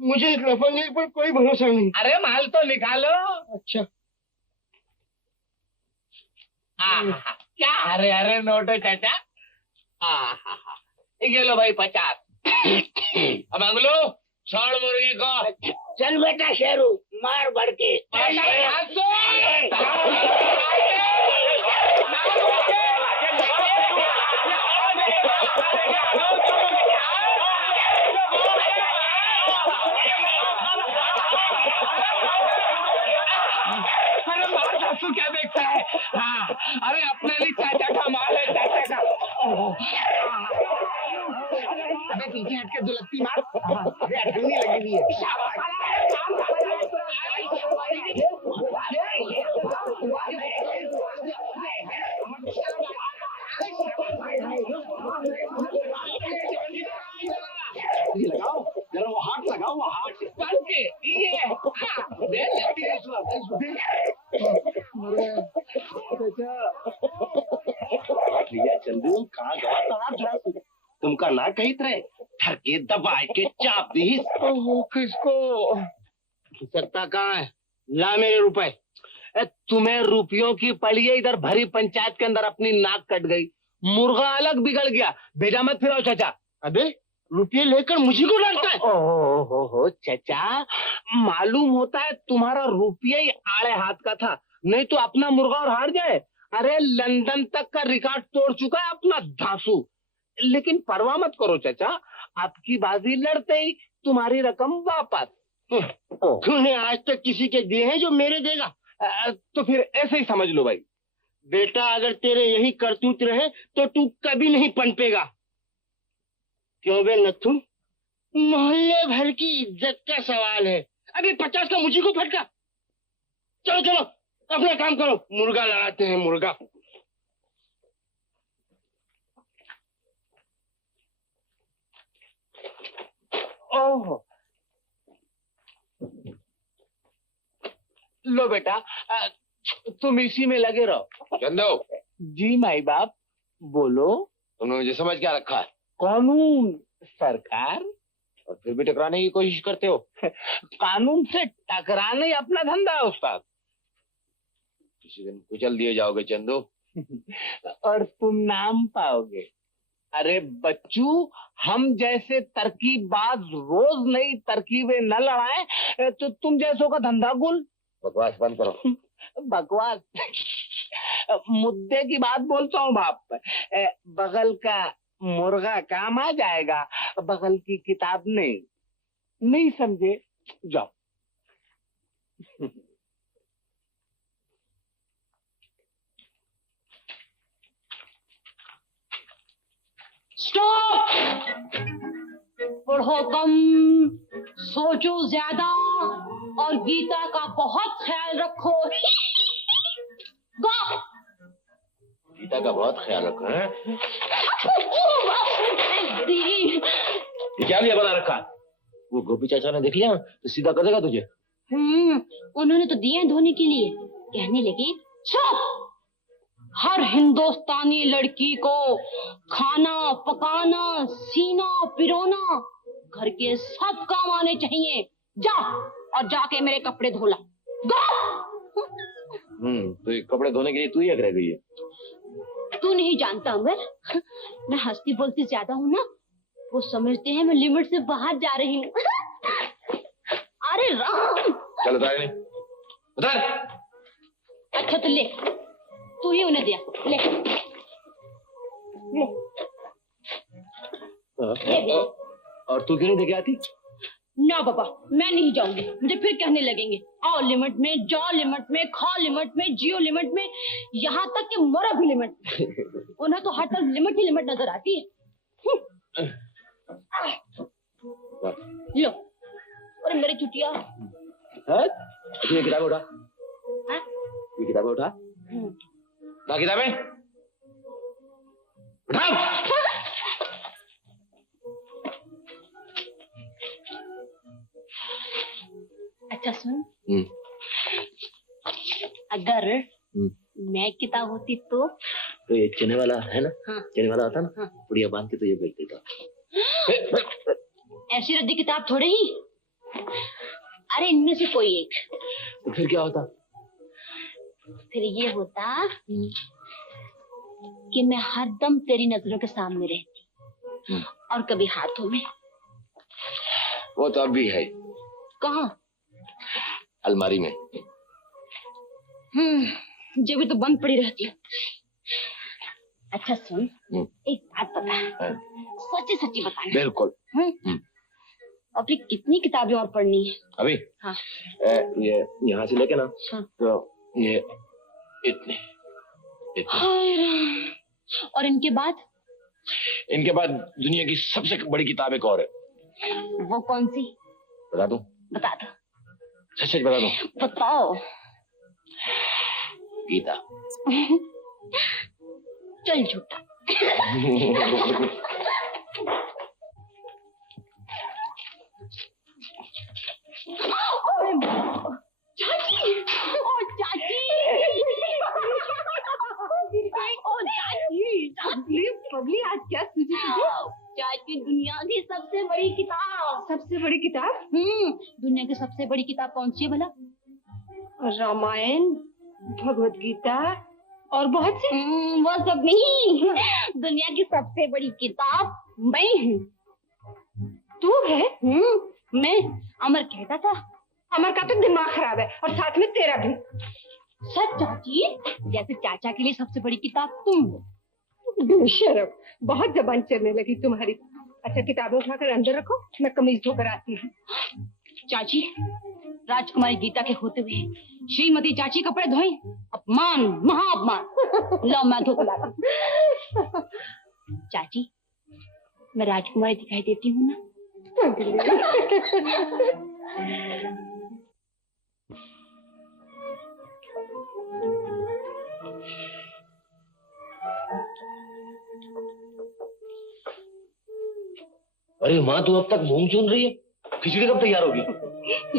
मुझे इस लफंगे पर कोई भरोसा नहीं। अरे माल तो निकालो। अच्छा क्या? अरे अरे नोट है चाचा। ये लो भाई 50। अब मंगलू, छोड़ मुर्गे को। चल बेटा शेरू, मार बढ़ के। क्या देखता है? हाँ, अरे अपने लिए चाचा का माल है, चाचा का। अबे पीछे हट के दुलत्ती मार। अरे अठन्नी लगी हुई है। लगाओ जरा, वो हाथ लगाओ, वो हाथ बन के ये भैया चंदू कहाँ गवा तुमका ना कही तरह थर के दबाए के चाप दी। किसको? सकता कहाँ है? ला मेरे रुपए। तुम्हें रुपयों की पड़ी है, इधर भरी पंचायत के अंदर अपनी नाक कट गई, मुर्गा अलग बिगड़ गया। भेजा मत फिराओ चाचा। अबे रुपये लेकर मुझे को डांटता है? हो चाचा, मालूम होता है तुम्हारा रुपया ही आड़े हाथ का था, नहीं तो अपना मुर्गा और हार जाए। अरे लंदन तक का रिकॉर्ड तोड़ चुका है अपना धांसू। लेकिन परवाह मत करो चाचा, आपकी बाजी लड़ते ही तुम्हारी रकम वापस। तूने आज तक किसी के दिए हैं जो मेरे देगा? तो फिर ऐसे ही समझ लो भाई। बेटा अगर तेरे यही करतूत रहे तो तू कभी नहीं पनपेगा। क्यों बे नथु? मोहल्ले भर की इज्जत का सवाल है। अभी 50 का मुझे को फटका। चलो चलो अपना काम करो, मुर्गा लड़ाते हैं मुर्गा। ओह लो बेटा, तुम इसी में लगे रहो। चंदो जी माई बाप, बोलो। तुमने मुझे समझ क्या रखा है? कानून सरकार। और फिर भी टकराने की कोशिश करते हो। कानून से टकराना ही अपना धंधा है उस्ताद। किसी दिन कुचल दिए जाओगे चंदू। और तुम नाम पाओगे। अरे बच्चू, हम जैसे तरकीबबाज रोज नई तरकीबें न लड़ाएं तो तुम जैसों का धंधा गुल। बकवास बंद करो। बकवास मुद्दे की बात बोलता हूँ बाप। बगल का मुर्गा काम आ जाएगा, बगल की किताब नहीं समझे? जाओ। स्टॉप! पढ़ो कम, सोचो ज्यादा और गीता का बहुत ख्याल रखो। गो! गीता का बहुत ख्याल रखो है? क्या लिया बना रखा? वो गोपी चाचा ने देख लिया तो सीधा कर देगा तुझे। उन्होंने तो दिए धोने के लिए। कहने लगे हर हिंदुस्तानी लड़की को खाना पकाना, सीना पिरोना, घर के सब काम आने चाहिए। जा और जाके मेरे कपड़े धोला। तो ये कपड़े धोने के लिए तू ही रह गई है। तू नहीं जानता अमर, मैं हंसती बोलती ज्यादा हूँ ना, वो समझते हैं मैं लिमिट से बाहर जा रही हूँ। अरे राम, चल उतार नहीं उतार। अच्छा तो ले, तू ही उन्हें दिया, ले ले ले। और तू क्यों नहीं देके आती? ना बाबा, मैं नहीं जाऊंगी, मुझे फिर कहने लगेंगे आओ लिमिट में, जाओ लिमिट में, खाओ लिमिट में, जियो लिमिट में, यहाँ तक कि मरो भी लिमिट में। उन्हें तो हर तरफ लिमिट ही लिमिट नजर आती है। लो, अरे मेरी चुटिया। ये किताब उठा, ये किताब उठा, ना किताबें उठा। अच्छा सुन, अगर मैं किताब होती तो ये चने वाला है ना? हाँ। चने वाला आता ना? हाँ। पुड़िया बांध के तो ये बेच देता। ऐसी रद्दी किताब थोड़े ही, अरे इनमें से कोई एक। तो फिर क्या होता? फिर ये होता कि मैं हर दम तेरी नजरों के सामने रहती और कभी हाथों में। वो तो अब भी है। कहाँ? अलमारी में। जो भी तो बंद पड़ी रहती है। अच्छा सुन, एक बात बता, सच्ची सच्ची बता। बिल्कुल। अभी कितनी किताबें और पढ़नी है? अभी? हाँ। ये यहाँ से लेके ना, हाँ। तो ये इतने। और इनके बाद? इनके बाद दुनिया की सबसे बड़ी किताब एक और है। वो कौन सी? बता दूं? बता दो। सच सच बता दूं? बताओ। गीता। चल झूठा। चाची, ओ चाची, ओ चाची, पगली आज क्या सूझी तुझे? चाची दुनिया की सबसे बड़ी किताब। सबसे बड़ी किताब? दुनिया की सबसे बड़ी किताब कौन सी है भला? रामायण, भगवत गीता और बहुत सी। वो सब नहीं, दुनिया की सबसे बड़ी किताब मैं हूँ। तू है? मैं। अमर कहता था। अमर का तो दिमाग खराब है और साथ में तेरा भी। सच चाची, जैसे चाचा के लिए सबसे बड़ी किताब तुम हो। बेशरम, बहुत जबान चलने लगी तुम्हारी। अच्छा किताबें उठाकर अंदर रखो, मैं कमीज धोकर आती हूँ। चाची, राजकुमारी गीता के होते हुए श्रीमती चाची कपड़े धोए, अपमान, महाअपमान। लो मैं धोकर लाती हूँ। चाची, मैं राजकुमारी दिखाई देती हूँ ना? अरे माँ, तू अब तक मूंग चुन रही है? खिचड़ी कब तैयार होगी?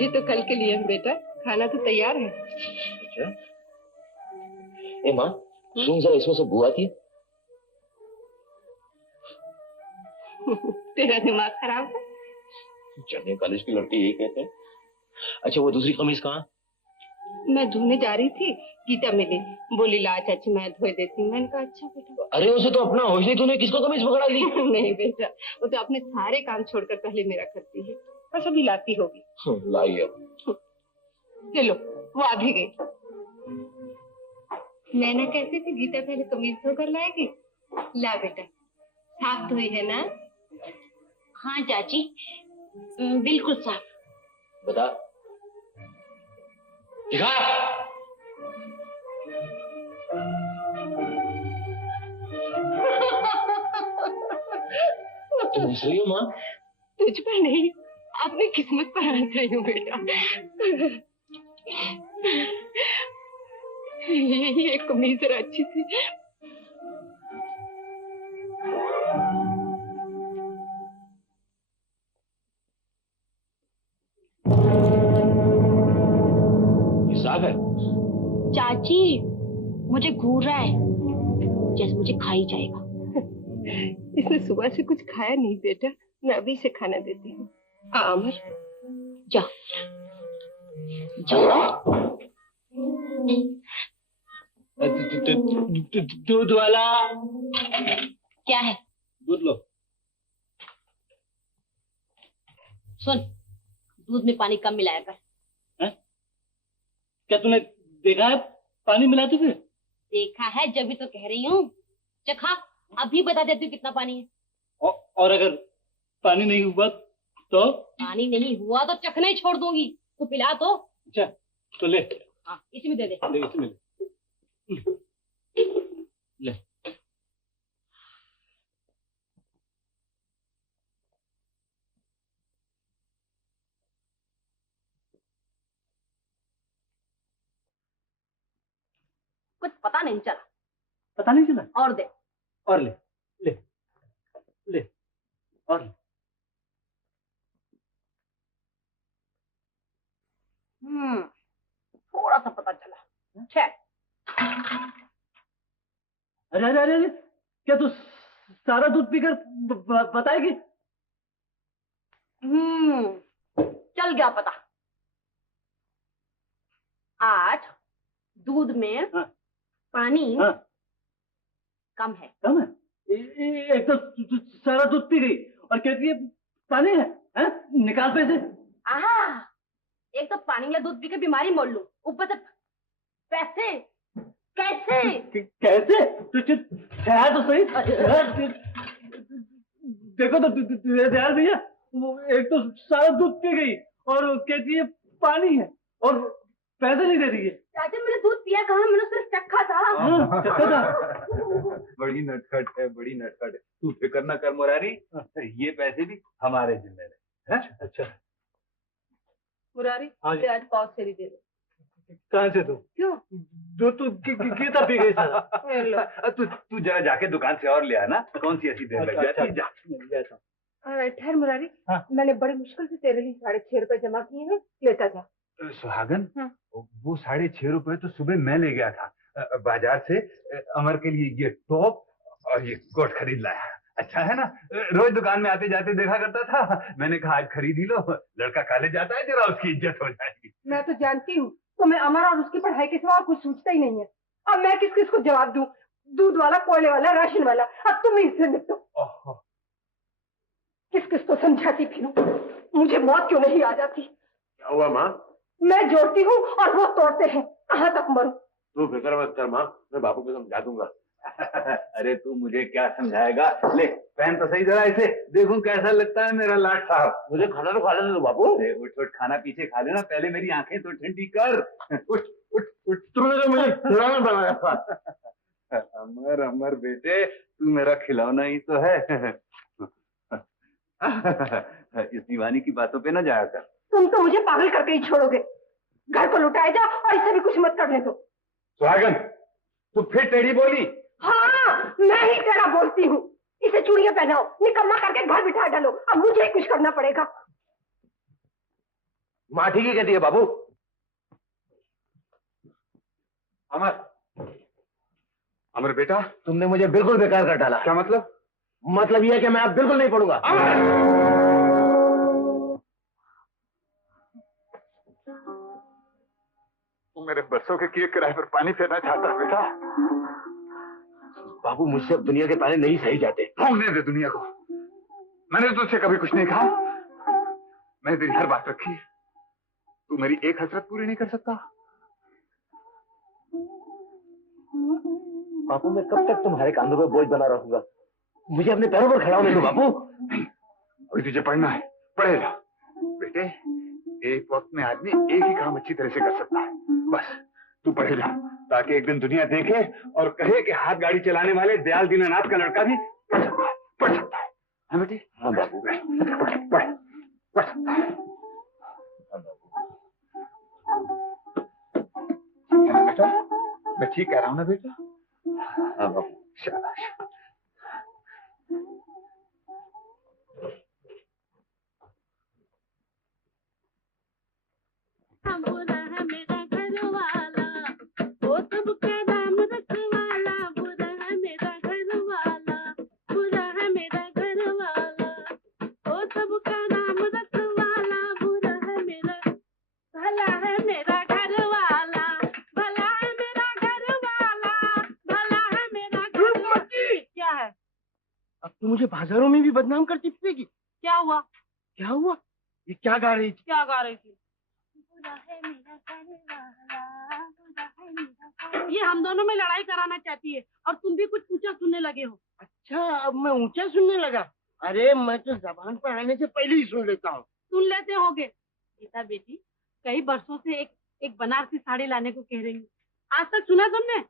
ये तो कल के लिए है बेटा, खाना तो तैयार है। अच्छा। ए माँ, सुन जरा, इसमें से बू आती है? तेरा दिमाग खराब है। जर्नल कॉलेज की लड़की यही कहते हैं। अच्छा, वो दूसरी कमीज कहाँ? मैं धोने जा रही थी, गीता मिली, बोली ला चाची मैं धोए देती हूँ। मैंने कहा अच्छा बेटा। अरे उसे तो अपना होश नहीं, तूने किसको कमीज पकड़ा ली? नहीं बेटा, वो तो अपने सारे काम छोड़कर पहले मेरा करती है, बस अभी लाती होगी। लाई है। चलो, वो आ भी गई। नैना कहती थी गीता पहले कमीज धोकर लाएगी। ला बेटा, साफ धोई है ना? हाँ चाची, बिल्कुल साफ। बता, दिखा। तुम हंस रही हो माँ? तुझ पर नहीं, अपनी किस्मत पर हंस रही हूँ बेटा। ये कमीज जरा अच्छी थी। साफ है? चाची, मुझे घूर रहा है, जैसे मुझे खा ही जाएगा। इसने सुबह से कुछ खाया नहीं बेटा, मैं अभी से खाना देती हूँ। अमर, जा जा। दूध वाला क्या है? दूध लो। सुन, दूध में पानी कम मिलाया कर। क्या तूने देखा है पानी मिलाते थे? देखा है जब भी तो कह रही हूँ। चखा, अभी बता देती हूँ कितना पानी है। और अगर पानी नहीं हुआ तो? पानी नहीं हुआ तो चखना ही छोड़ दूंगी। तो पिला तो। अच्छा तो ले। हाँ, इसमें दे दे। ले इसमें ले। ले। कुछ पता नहीं चला। पता नहीं चला? और दे। और ले ले ले और ले। थोड़ा सा पता चला। छह। अरे अरे अरे क्या तू सारा दूध पीकर बताएगी? चल गया पता। आज दूध में हाँ। पानी हाँ। कम है। कम है? एक तो सारा दूध पी गई और कहती है पानी है, हैं? निकाल पैसे। एक तो पानी या दूध पी के बीमारी मोड़ लूं, ऊपर से पैसे कैसे? कैसे? तू ठहर तो सही। देखो तो दयाल भैया, एक तो सारा दूध पी गई और कहती है पानी है और पैसे नहीं दे रही है। चाचा मैंने दूध पिया कहाँ? मैंने सिर्फ चखा था। चखा था। बड़ी नटखट है, बड़ी नटखट है। तू फिक्र न कर मुरारी, ये पैसे भी हमारे जिम्मे रहे। अच्छा मुरारी, हाँ जी। आज पाव से दे दो। कहाँ से तू? क्यों? जो तू गीता पी गई सारा। तू जरा जाके दुकान से और ले आना। कौन सी ऐसी देर लग जाती है? जा। ठहर मुरारी, हाँ। मैंने बड़ी मुश्किल से तेरे लिए 6.5 रुपए जमा किए हैं, लेता जा। सुहागन, हाँ। वो 6.5 रुपए तो सुबह मैं ले गया था बाजार से। अमर के लिए ये टॉप और ये कोट खरीद लाया। अच्छा है ना? रोज दुकान में आते जाते देखा करता था। मैंने कहा आज खरीद ही लो, लड़का कॉलेज जाता है, जरा उसकी इज्जत हो जाएगी। मैं तो जानती हूँ तुम्हें अमर और उसकी पढ़ाई के सिवा और कुछ सोचता ही नहीं है। अब मैं किस किस को जवाब दूं? दूध वाला, कोयले वाला, राशन वाला, अब तुम ही इससे निपटो। किस किस को समझाती फिरूं? मुझे मौत क्यों नहीं आ जाती? क्या हुआ माँ? मैं जोड़ती हूँ और वो तोड़ते हैं, कहाँ तक मरूं? तू फिक्र मत कर माँ, मैं बापू को समझा दूंगा। अरे तू मुझे क्या समझाएगा? ले पहन तो सही जरा इसे, देखूं कैसा लगता है मेरा लाट साहब। मुझे खाना तो खा लेने दो बापू। उठ उठ, खाना पीछे खा लेना, पहले मेरी आंखें तो ठंडी कर। उठ उठ उठ। तूने तो मुझे खिलौना बनाया था। अमर अमर बेटे, तू मेरा खिलौना ही तो है। इस दीवानी की बातों पे ना जाया कर। तुम तो मुझे पागल करके ही छोड़ोगे। घर को लुटाए जा और इसे भी कुछ मत करने दो। सुहागन, तू फिर टेढ़ी बोली? हाँ, मैं ही तेरा बोलती हूँ। इसे चूड़ियां पहनाओ, निकम्मा करके घर बिठा डालो। अब मुझे ही कुछ करना पड़ेगा। माँ ठीक ही कहती है बाबू। अमर, अमर बेटा, तुमने मुझे बिल्कुल बेकार कर डाला। क्या मतलब? मतलब यह है कि मैं अब बिल्कुल नहीं पढ़ूंगा। तू मेरे बरसों के किए किराए पर पानी फेरना चाहता है बेटा? बाबू मुझसे अब दुनिया के ताने नहीं सही जाते। भोगने दे दुनिया को। मैंने तुझसे कभी कुछ नहीं कहा। मैंने तेरी हर बात रखी। तू मेरी एक हसरत पूरी नहीं कर सकता? बापू मैं कब तक तुम्हारे कांधों पे बोझ बना रहूंगा? मुझे अपने पैरों पर खड़ा होने दो बापू। अभी तुझे पढ़ना है, पढ़े जा बेटे। एक वक्त में आदमी एक ही काम अच्छी तरह से कर सकता है, बस तू पढ़े जा, ताकि एक दिन दुनिया देखे और कहे कि हाथ गाड़ी चलाने वाले दयाल दीनानाथ का लड़का भी पढ़ सकता है, पढ़ सकता है। हाँ बेटे? हाँ बाबू। पढ़ पढ़ सकता है। बेटा, मैं ठीक कह रहा हूँ ना बेटा? हाँ बाबू, शाबाश। बुरा है मेरा घर वाला, वो सबका नाम रखवाला। बुरा है मेरा घर वाला, बुरा है मेरा घर वाला, वो सबका नाम रखवाला। बुरा है मेरा, भला है मेरा घर वाला, भला मुझे बाजारों में भी बदनाम करती फिरेगी। क्या हुआ? क्या हुआ? ये क्या गा रही थी? क्या गा रही थी? ये हम दोनों में लड़ाई कराना चाहती है और तुम भी कुछ ऊंचा सुनने लगे हो। अच्छा, अब मैं ऊंचा सुनने लगा। अरे मैं तो जबान पर आने से पहले ही सुन लेता हूँ। सुन लेते होगे। गीता बेटी, कई बरसों से एक बनारसी साड़ी लाने को कह रही हूँ, आज तक सुना तुमने?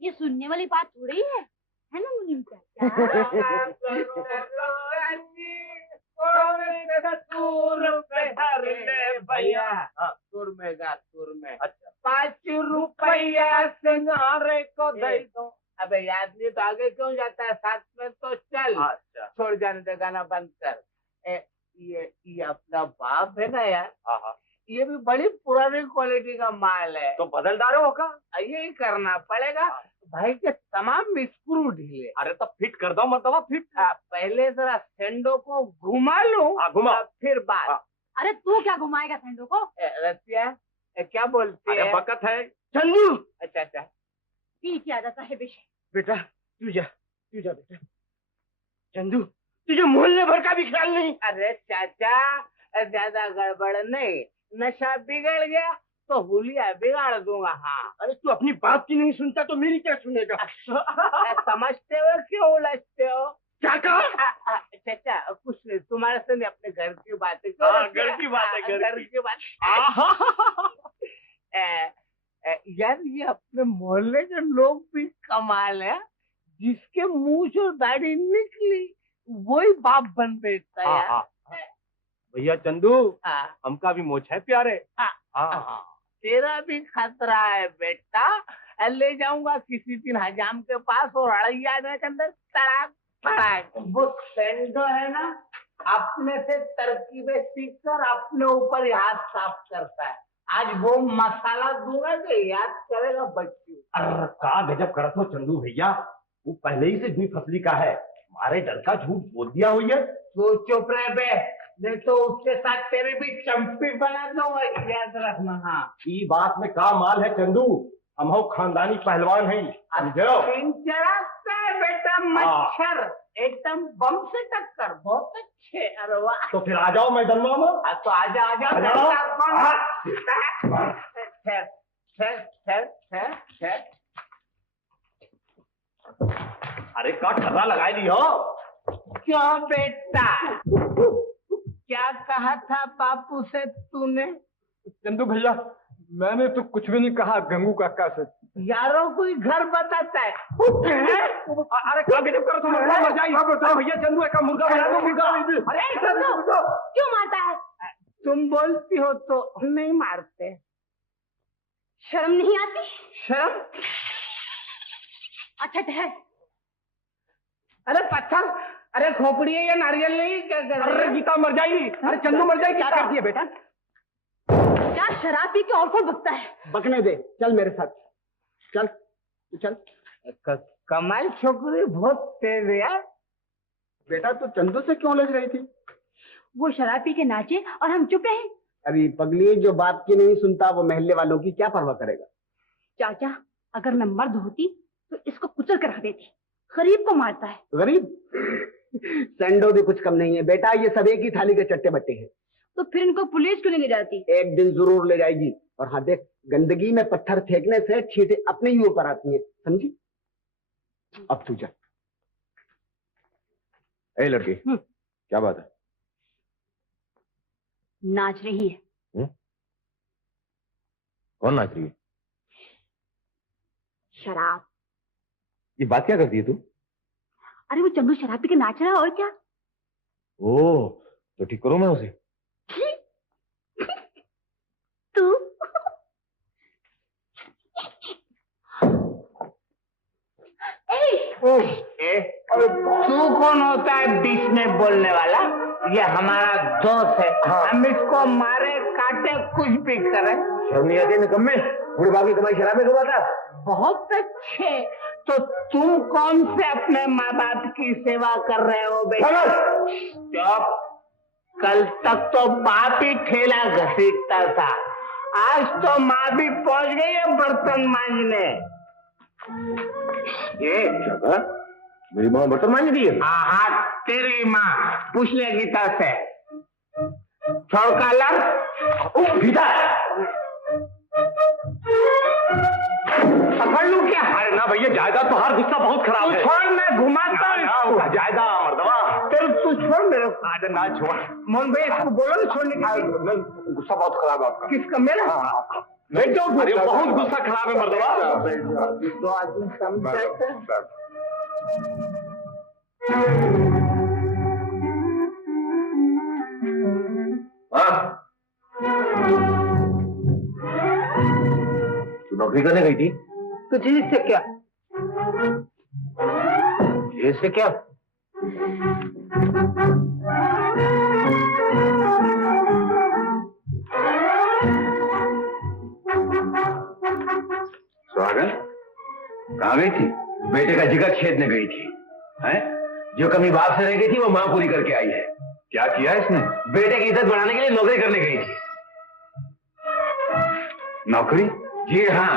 ये सुनने वाली बात थोड़ी है ना मुनीम चाचा? भैया सुर में गा, सुर में। अच्छा, 5 रुपया सिंगारे को दे दो। अबे याद नहीं तो आगे क्यों जाता है, साथ में तो चल। अच्छा, छोड़ जाने दे, गाना बंद कर। ये अपना बाप है ना यार। हाँ, ये भी बड़ी पुरानी क्वालिटी का माल है। तो बदल डालो होगा, यही करना पड़ेगा। भाई के तमाम स्क्रू ढीले। अरे तो फिट कर दो, मतलब फिट। पहले जरा सेंडो को घुमा लूं, घुमा फिर बात। अरे तू क्या घुमाएगा सेंडो को? रसिया क्या बोलती है? बकत है चंदू। अच्छा अच्छा, पी क्या जाता है बेशे। बेटा तू जा बेटा। चंदू, तुझे मोहल्ले भर का भी ख्याल नहीं? अरे चाचा, ज्यादा गड़बड़ नहीं, नशा बिगड़ गया तो हुलिया बिगाड़ दूंगा। हाँ, अरे तू अपनी बात की नहीं सुनता तो मेरी क्या सुनेगा? समझते हो क्यों उलझते हो? क्या कहा? चाचा कुछ नहीं, तुम्हारे से नहीं, अपने घर की बातें करो। घर की बात है, घर की बात। यार ये अपने मोहल्ले के लोग भी कमाल है, जिसके मुंह से दाढ़ी निकली वही बाप बन बैठता है यार। भैया चंदू, हमका भी मोछ है प्यारे। तेरा भी खतरा है बेटा। ले जाऊंगा किसी दिन हजाम के पास और अड़ैया के अंदर तड़ाक तड़ाक। वो सेंडो है ना, अपने से तरकीबें सीखकर अपने ऊपर ही हाथ साफ करता है। आज वो मसाला दूंगा तो याद करेगा बच्ची। अरे का गजब करत हो चंदू भैया, वो पहले ही से दुई फसली का है, हमारे डर का झूठ बोल दिया हुई है। तो चुप रहे बे, नहीं तो उसके साथ तेरे भी चंपी बना दूंगा, याद रखना। हाँ, ये बात में का माल है चंदू, हम हो खानदानी पहलवान हैं, समझो। बेटा मच्छर एकदम बम से टक्कर, बहुत अच्छे। अरे वाह, तो फिर आ जाओ मैदान में। तो आजा अरे का ठर्रा लगाई दी हो? क्यों बेटा, क्या कहा था बापू से तूने? चंदू भैया, मैंने तो कुछ भी नहीं कहा गंगू काका से। यारों कोई घर बताता है। अरे क्या गजब करो तुम, मुर्गा मर जाए। बताओ भैया, चंदू का मुर्गा बना दो, मुर्गा। अरे चंदू क्यों मारता है? तुम बोलती हो तो नहीं मारते। शर्म नहीं आती? शर्म? अच्छा ठहर। अरे पत्थर, अरे खोपड़ी है या नारियल नहीं? क्या कर रही है? अरे गीता मर जाएगी, अरे चंदू मर जाएगी। क्या करती है बेटा? क्या शराब पी के और कौन बकता है? बकने दे, चल मेरे साथ, चल चल। कमाल छोकरी, बहुत तेज है यार। बेटा तू चंदू से क्यों लग रही थी? वो शराब पी के नाचे और हम चुप रहे। अभी पगली, जो बाप की नहीं सुनता वो महल्ले वालों की क्या परवाह करेगा? चाचा, अगर मैं मर्द होती तो इसको कुचल कर रख देती। गरीब को मारता है। गरीब? सेंडो भी कुछ कम नहीं है बेटा, ये सब एक ही थाली के चट्टे बट्टे हैं। तो फिर इनको पुलिस क्यों नहीं ले जाती? एक दिन जरूर ले जाएगी। और हाँ देख, गंदगी में पत्थर फेंकने से छींटे अपने ही ऊपर आती हैं, समझी? अब तू जा। ए लड़की, क्या बात है? नाच रही है। कौन नाच रही है? शराब। ये बात क्या करती है तू? अरे वो चंदू शराब पी के नाच रहा है, और क्या? ओ, तो ठीक करो मैं उसे। तू तू कौन होता है बीच में बोलने वाला? ये हमारा दोस्त है। हम इसको मारे काटे कुछ भी करें। शर्म नहीं आती निकम्मे? बुढ़बा की कमाई शराब में कमाता? बहुत अच्छे। तो तुम कौन से अपने माँ बाप की सेवा कर रहे हो बेटा? चुप। कल तक तो बाप ही ठेला घसीटता था, आज तो माँ भी पहुंच गई है बर्तन मांजने। ये जगह मेरी माँ बर्तन मांझ रही है? हाँ हाँ, तेरी माँ। पूछ ले गीता से। छोड़ कॉलर। गीता, पकड़ लूं क्या? अरे ना भैया, जायदाद तो हर गुस्सा बहुत खराब है। छोड़, मैं घुमाता हूँ। जायदाद मर्दवा, चल तू छोड़ मेरे को। आज ना छोड़। मोहन भाई इसको बोलो ना छोड़ने के लिए। गुस्सा बहुत खराब है आपका। किसका? मेरा? बैठ जाओ। अरे बहुत गुस्सा खराब है मर्दवा। तो आदमी समझाता। तू नौकरी करने गई थी? तुझे इससे क्या? इससे क्या? सुहागन कहाँ गई थी? बेटे का जिगर छेदने गई थी। हैं? जो कमी बाप से रह गई थी वो माँ पूरी करके आई है। क्या किया इसने? बेटे की इज्जत बढ़ाने के लिए नौकरी करने गई थी। नौकरी? जी हाँ,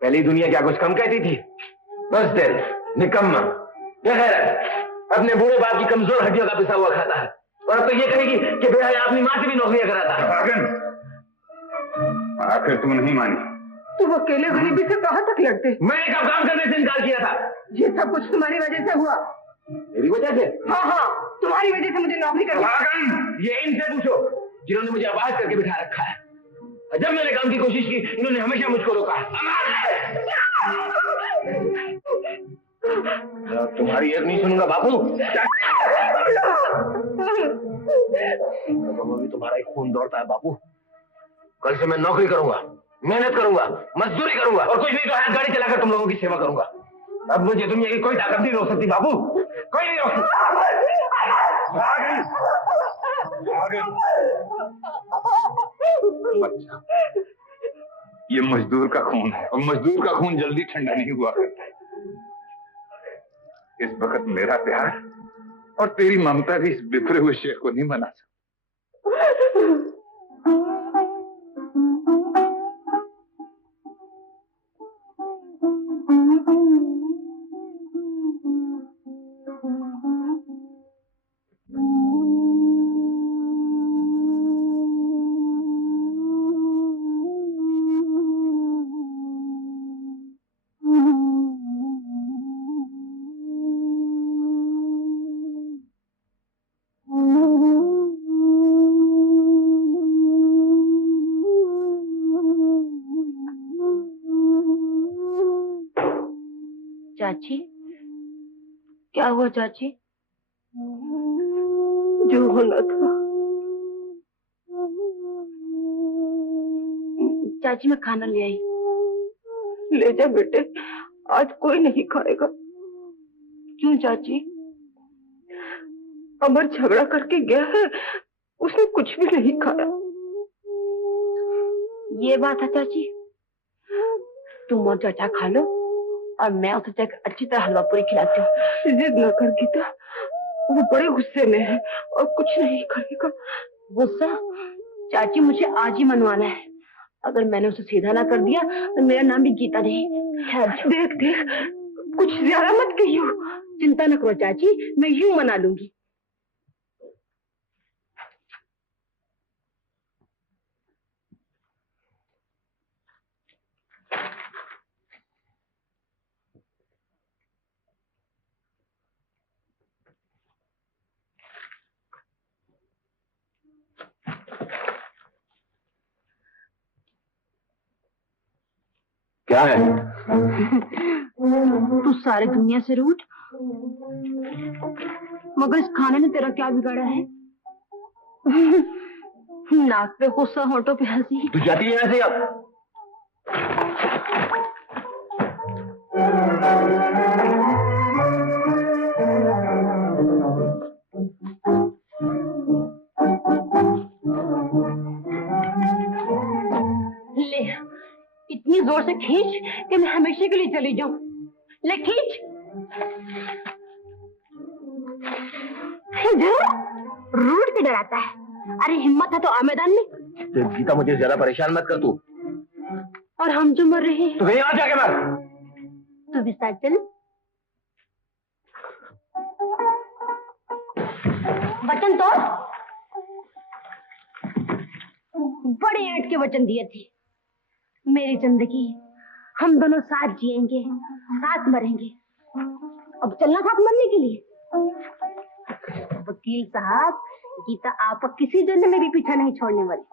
पहली दुनिया क्या कुछ कम कहती थी? बस दिल निकम्मा, अपने बूढ़े बाप की कमजोर हड्डियों का पिसा हुआ खाता है, और अब तो ये कहेगी कि बेहया अपनी माँ से भी नौकरियां कराता है। आखिर तुम नहीं मानी? तुम अकेले गरीबी से कहाँ तक लड़ते? मैंने कब काम करने से इनकार किया था? ये सब कुछ तुम्हारी वजह से हुआ। मेरी वजह से? हाँ हाँ, तुम्हारी वजह से मुझे नौकरी करनी। ये इनसे पूछो जिन्होंने मुझे आवाज करके बिठा रखा है। जब मैंने काम की कोशिश की इन्होंने हमेशा मुझको रोका। तुम्हारी एक नहीं सुनूंगा बापू। अभी तुम्हारा एक खून दौड़ता है बापू। कल से मैं नौकरी करूंगा, मेहनत करूंगा, मजदूरी करूंगा, और कुछ नहीं तो हाथ गाड़ी चलाकर तुम लोगों की सेवा करूंगा। अब मुझे दुनिया की कोई ताकत नहीं रोक सकती बाबू, कोई नहीं रोक सकती। अच्छा, ये मजदूर का खून है, और मजदूर का खून जल्दी ठंडा नहीं हुआ करता। इस वक्त मेरा प्यार और तेरी ममता भी इस बिखरे हुए शेर को नहीं मना सकती। चाची, क्या हुआ चाची? जो होना था। चाची मैं खाना ले आई। ले जा बेटे, आज कोई नहीं खाएगा। क्यों चाची? अमर झगड़ा करके गया है, उसने कुछ भी नहीं खाया। ये बात है चाची, तुम और चाचा खा लो और मैं उसे तक अच्छी तरह हलवा पूरी खिलाती हूँ। जिद न कर गीता, वो बड़े गुस्से में है और कुछ नहीं खाएगा। गुस्सा? चाची मुझे आज ही मनवाना है। अगर मैंने उसे सीधा ना कर दिया तो मेरा नाम भी गीता नहीं। देख देख, कुछ ज्यादा मत कहियो। चिंता न करो चाची, मैं यूं मना लूंगी। क्या है? तू सारी दुनिया से रूठ, मगर इस खाने ने तेरा क्या बिगाड़ा है? नाक पे गुस्सा, होठों पे हंसी। तू जाती है यहाँ से अब? ले, इतनी जोर से खींच कि मैं हमेशा के लिए चली जाऊं। ले खींच। रूठ के डराता है। अरे हिम्मत है तो आ मैदान में। तो गीता मुझे ज्यादा परेशान मत कर तू। और हम जो मर रहे हैं तो कहीं आ जाके मर। तू भी साथ चल। वचन तो बड़े ऐट के वचन दिए थे। मेरी जिंदगी हम दोनों साथ जिएंगे, साथ मरेंगे। अब चलना साथ मरने के लिए। वकील साहब, गीता आप किसी जन्म में भी पीछा नहीं छोड़ने वाली।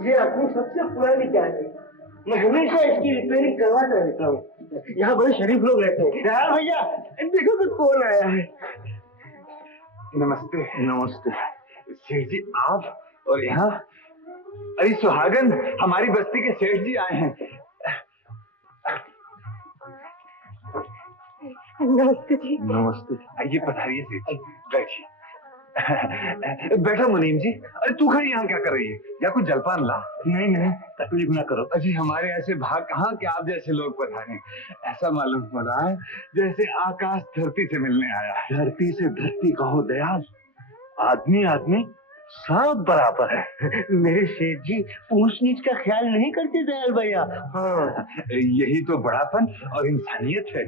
ये अपनी सबसे पुरानी कार है। मैं हमेशा इसकी रिपेयरिंग करवाता रहता हूँ। यहाँ बड़े शरीफ लोग रहते हैं। यार भैया देखो तो कौन आया है। नमस्ते। नमस्ते सेठ जी, आप और यहाँ? अरे सुहागन, हमारी बस्ती के सेठ जी आए हैं। नमस्ते जी। नमस्ते। आइए पधारिए सेठ जी, बैठिए। बैठो मुनीम जी। अरे तू खड़ी यहाँ क्या कर रही है? या कुछ जलपान ला। नहीं नहीं, तकलीफ ना करो। अजी हमारे ऐसे भाग कहाँ कि आप जैसे लोग पधारे। ऐसा मालूम हो रहा है जैसे आकाश धरती से मिलने आया है। धरती से धरती कहो दयाल, आदमी आदमी सब बराबर है। मेरे सेठ जी ऊंच नीच का ख्याल नहीं करते दयाल भैया। हाँ, यही तो बड़ापन और इंसानियत है।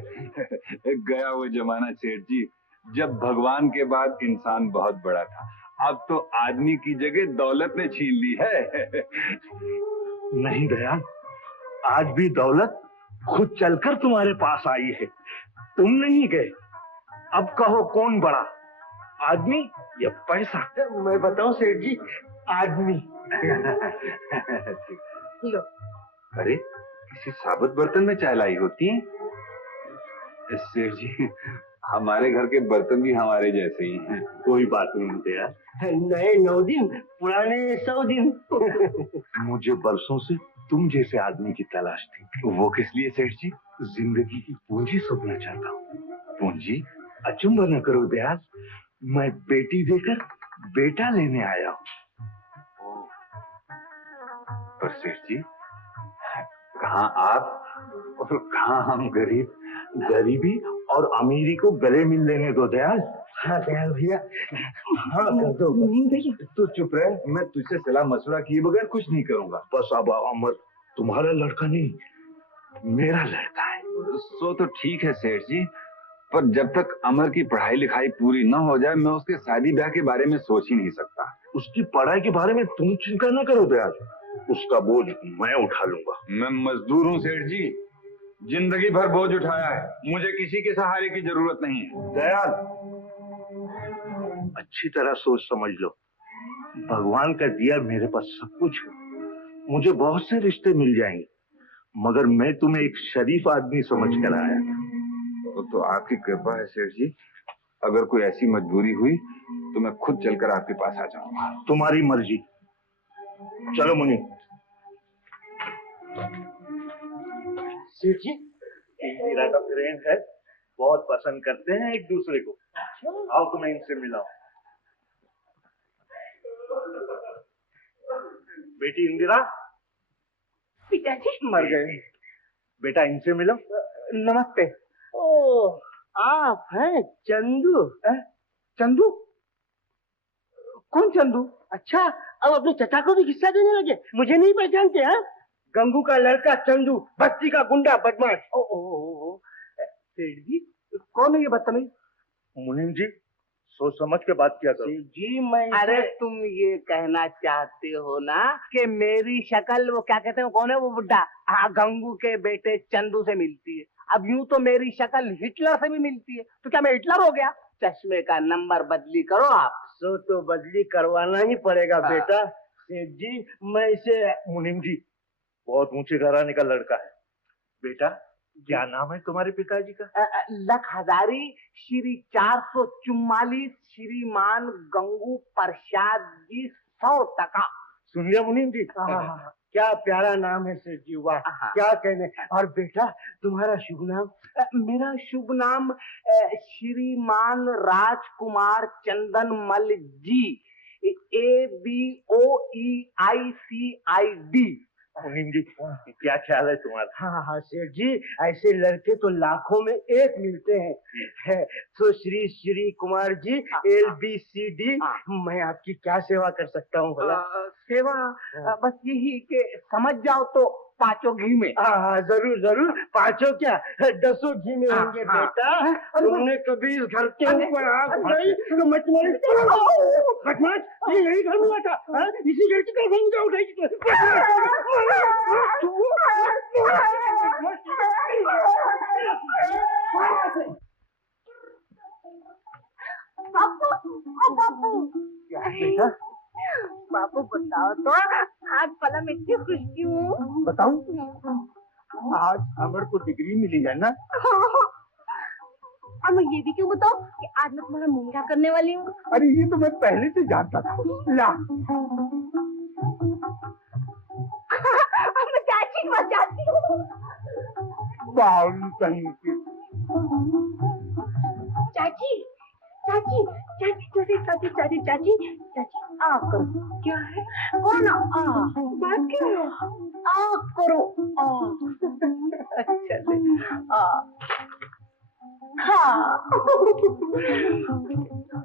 गया वो जमाना सेठ जी जब भगवान के बाद इंसान बहुत बड़ा था, अब तो आदमी की जगह दौलत ने छीन ली है। नहीं दयाल, आज भी दौलत खुद चलकर तुम्हारे पास आई है, तुम नहीं गए। अब कहो कौन बड़ा, आदमी या पैसा? मैं बताऊं सेठ जी, आदमी। लो। अरे किसी साबुत बर्तन में चाय लाई होती है। सेठ जी, हमारे घर के बर्तन भी हमारे जैसे ही हैं। कोई बात नहीं दयाल, नए 9 दिन, पुराने 100 दिन। मुझे बरसों से तुम जैसे आदमी की तलाश थी। वो किस लिए सेठ जी? जिंदगी की पूंजी सोचना चाहता हूँ। पूंजी? अचंभा न करो दयाल, मैं बेटी देकर बेटा लेने आया हूँ। पर सेठ जी, कहाँ आप और कहाँ हम गरीब? गरीबी और अमीरी को गले मिल लेने दो दयाल। हाँ दयाल भैया, हाँ कर दो। भैया तू चुप रहे, मैं तुझसे सलाह मशवरा किए बगैर कुछ नहीं करूँगा। बस अब अमर तुम्हारा लड़का नहीं, मेरा लड़का है। सो तो ठीक है सेठ जी, पर जब तक अमर की पढ़ाई लिखाई पूरी न हो जाए, मैं उसके शादी ब्याह के बारे में सोच ही नहीं सकता। उसकी पढ़ाई के बारे में तुम चिंता न करो दयाल, उसका बोझ मैं उठा लूंगा। मैं मजदूर हूँ सेठ जी, जिंदगी भर बोझ उठाया है, मुझे किसी के सहारे की जरूरत नहीं है। दयाल, अच्छी तरह सोच समझ लो, भगवान का दिया मेरे पास सब कुछ है, मुझे बहुत से रिश्ते मिल जाएंगे, मगर मैं तुम्हें एक शरीफ आदमी समझ कर आया। तो आपकी कृपा है सेठ जी, अगर कोई ऐसी मजबूरी हुई तो मैं खुद चलकर आपके पास आ जाऊंगा। तुम्हारी मर्जी, चलो मुनि। सेठ जी, इंदिरा का प्रेम है, बहुत पसंद करते हैं एक दूसरे को। आओ तुम्हें इनसे मिलाओ। बेटी इंदिरा। पिताजी मर गए। बेटा इनसे मिलो। नमस्ते। ओ, आप हैं चंदू? चंदू? कौन चंदू? अच्छा, अब अपने चचा को भी किस्सा देने लगे, मुझे नहीं पहचानते? हाँ, गंगू का लड़का चंदू, बस्ती का गुंडा बदमाश। ओ, सेठ जी, कौन है ये बदतमीज? मुनीम जी, सोच समझ के बात किया करो। जी मैं, अरे तुम ये कहना चाहते हो ना कि मेरी शक्ल, वो क्या कहते हैं, कौन है वो बुड्ढा, हाँ, गंगू के बेटे चंदू से मिलती है। अब यूं तो मेरी शक्ल हिटलर से भी मिलती है, तो क्या मैं हिटलर हो गया? चश्मे का नंबर बदली करो आप। सो तो बदली करवाना ही पड़ेगा बेटा। सेठ जी, मैं इसे। मुनीम जी, बहुत ऊंचे घराने का लड़का है। बेटा, क्या नाम है तुम्हारे पिताजी का? लख हजारी श्री 444 श्रीमान गंगू प्रसाद जी 100 टका। सुन लिया मुनीम जी? क्या प्यारा नाम है सेठ जी, वाह, क्या कहने। और बेटा, तुम्हारा शुभ नाम? मेरा शुभ नाम श्रीमान राजकुमार चंदन मल जी, ABOEICID। मुनीम जी, क्या ख्याल है तुम्हारा? हाँ सेठ जी, ऐसे लड़के तो लाखों में एक मिलते हैं। तो श्री श्री कुमार जी, LBCD, मैं आपकी क्या सेवा कर सकता हूँ भला? सेवा बस यही कि समझ जाओ तो 5 घी में। हाँ, जरूर जरूर, 5 क्या 10 घी में होंगे बेटा। तुमने कभी इस घर के ऊपर आँख उठाई तो मचमारी बदमाश, ये यही घर हुआ था, इसी घर की तरफ हम उठाई। बापू बताओ तो, आज भला मैं इतनी खुश क्यों? बताऊं? आज अमर को डिग्री मिली है ना। और मैं ये भी क्यों बताऊं कि आज मैं तुम्हारा मुंह मीठा करने वाली हूँ? अरे ये तो मैं पहले से जानता था। ला, अब मैं चाची के पास जाती हूँ। बावली कहीं की। चाची चाची चाची चाची चाची चाची चाची चाची, आ करो। क्या है? करो ना, आ। बात क्या है? आ करो, आ। चले, आ। हाँ।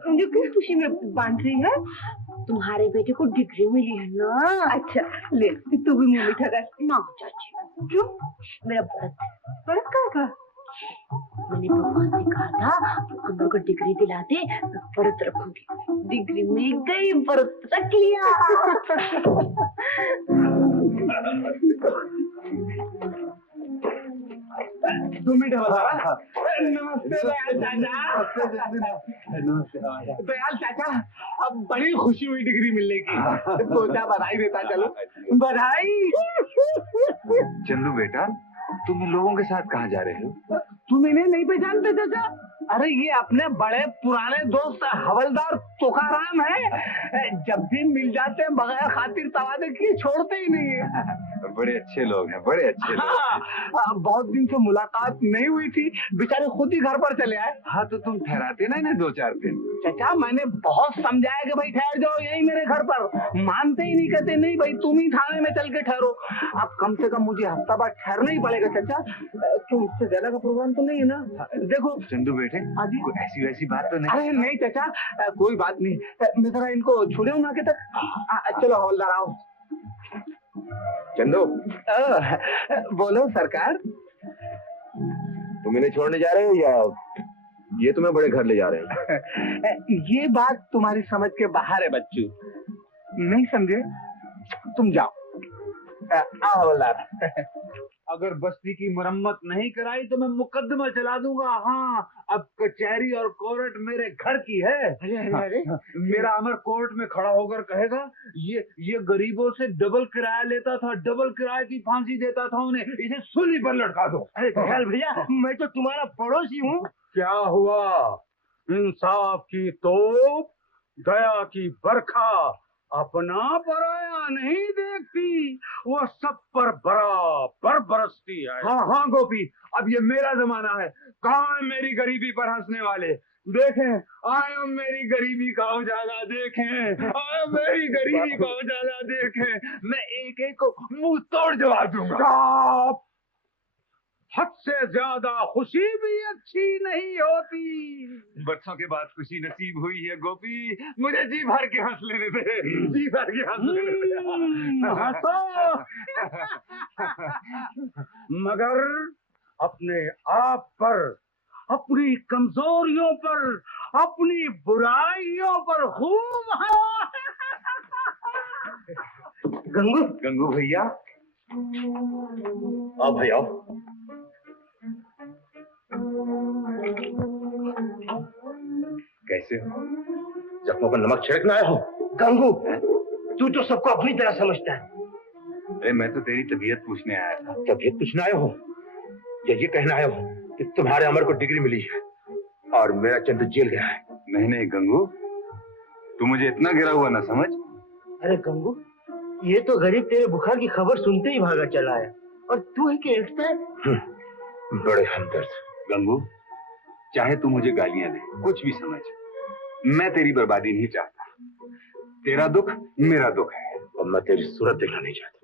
मुझे किस खुशी में बांध रही है? तुम्हारे बेटे को डिग्री मिली है ना। अच्छा, ले तू भी मुंह मीठा कर। ना चाची, क्यों? मेरा व्रत है। व्रत का? मैंने भगवान से कहा था अंदर को डिग्री दिलाते, व्रत रखूंगी। डिग्री मिल गई, व्रत रख लिया। तुम मीठा बता। नमस्ते दयाल चाचा, अब बड़ी खुशी हुई डिग्री मिलने की। सोचा बधाई देता चलो। बधाई। चंदू बेटा, तुम इन लोगों के साथ कहाँ जा रहे हो? तुम इन्हें नहीं पहचानते चाचा? अरे ये अपने बड़े पुराने दोस्त हवलदार तुकाराम है। जब भी मिल जाते हैं बगैर खातिर तवादे किए छोड़ते ही नहीं है। बड़े अच्छे लोग हैं, बड़े अच्छे लोग। हाँ, बहुत दिन से मुलाकात नहीं हुई थी, बेचारे खुद ही घर पर चले आए। हाँ तो तुम ठहराते ना इन्हें 2-4 दिन। चाचा मैंने बहुत समझाया कि भाई ठहर जाओ यही मेरे घर पर, मानते ही नहीं, कहते नहीं भाई तुम ही थाने में चल के ठहरो। अब कम से कम मुझे हफ्ता बाद ठहरना ही पड़ेगा चाचा। क्यों, इससे ज्यादा का प्रोग्राम तो नहीं है ना? देखो चंदू बेटे, कोई ऐसी वैसी बात तो नहीं? अरे नहीं चाचा, कोई बात नहीं। मैं जरा इनको छोड़े हूँ ना के तक। चलो हवलदार आओ। चंदू, बोलो सरकार। तुम इन्हें छोड़ने जा रहे हो या ये तुम्हें बड़े घर ले जा रहे हैं? ये बात तुम्हारी समझ के बाहर है बच्चू, नहीं समझे? तुम जाओ। आओ हवलदार। अगर बस्ती की मरम्मत नहीं कराई तो मैं मुकदमा चला दूंगा। हाँ, अब कचहरी और कोर्ट मेरे घर की है। अरे मेरा अमर कोर्ट में खड़ा होकर कहेगा, ये गरीबों से डबल किराया लेता था, डबल किराए की फांसी देता था उन्हें, इसे सूली पर लटका दो। अरे दयाल भैया, मैं तो तुम्हारा पड़ोसी हूँ। क्या हुआ? इंसाफ की तोप, दया की बरखा, अपना पराया नहीं देखती, वो सब पर बराबर बरसती है। हाँ हाँ गोपी, अब ये मेरा जमाना है। कहाँ है मेरी गरीबी पर हंसने वाले? देखें, आए मेरी गरीबी का उजाला देखें, आए मेरी गरीबी का उजाला देखें। मैं एक एक को मुंह तोड़ जवाब दूंगा। हद से ज्यादा खुशी भी अच्छी नहीं होती। बरसों के बाद खुशी नसीब हुई है गोपी, मुझे जी भर के हंस लेने दे, जी भर के हंस लेने दे। हंसो, मगर अपने आप पर, अपनी कमजोरियों पर, अपनी बुराइयों पर खूब गंगू भैया, आओ भाई आओ। कैसे हो? जख्मों पर नमक छिड़कना आया हो? गंगू, तू तो सबको अपनी तरह समझता है। अरे मैं तो तेरी तबीयत पूछने आया था। तबीयत पूछने आए हो या ये कहना आए हो कि तुम्हारे अमर को डिग्री मिली है और मेरा चंदू जेल गया है? नहीं नहीं गंगू, तू मुझे इतना गिरा हुआ ना समझ। अरे गंगू, ये तो गरीब तेरे बुखार की खबर सुनते ही भागा चला आया, और तू ही कहता है। बड़े हमदर्द। गंगू, चाहे तू मुझे गालियां दे, कुछ भी समझ, मैं तेरी बर्बादी नहीं चाहता। तेरा दुख मेरा दुख है और मैं तेरी सूरत देखना नहीं चाहता।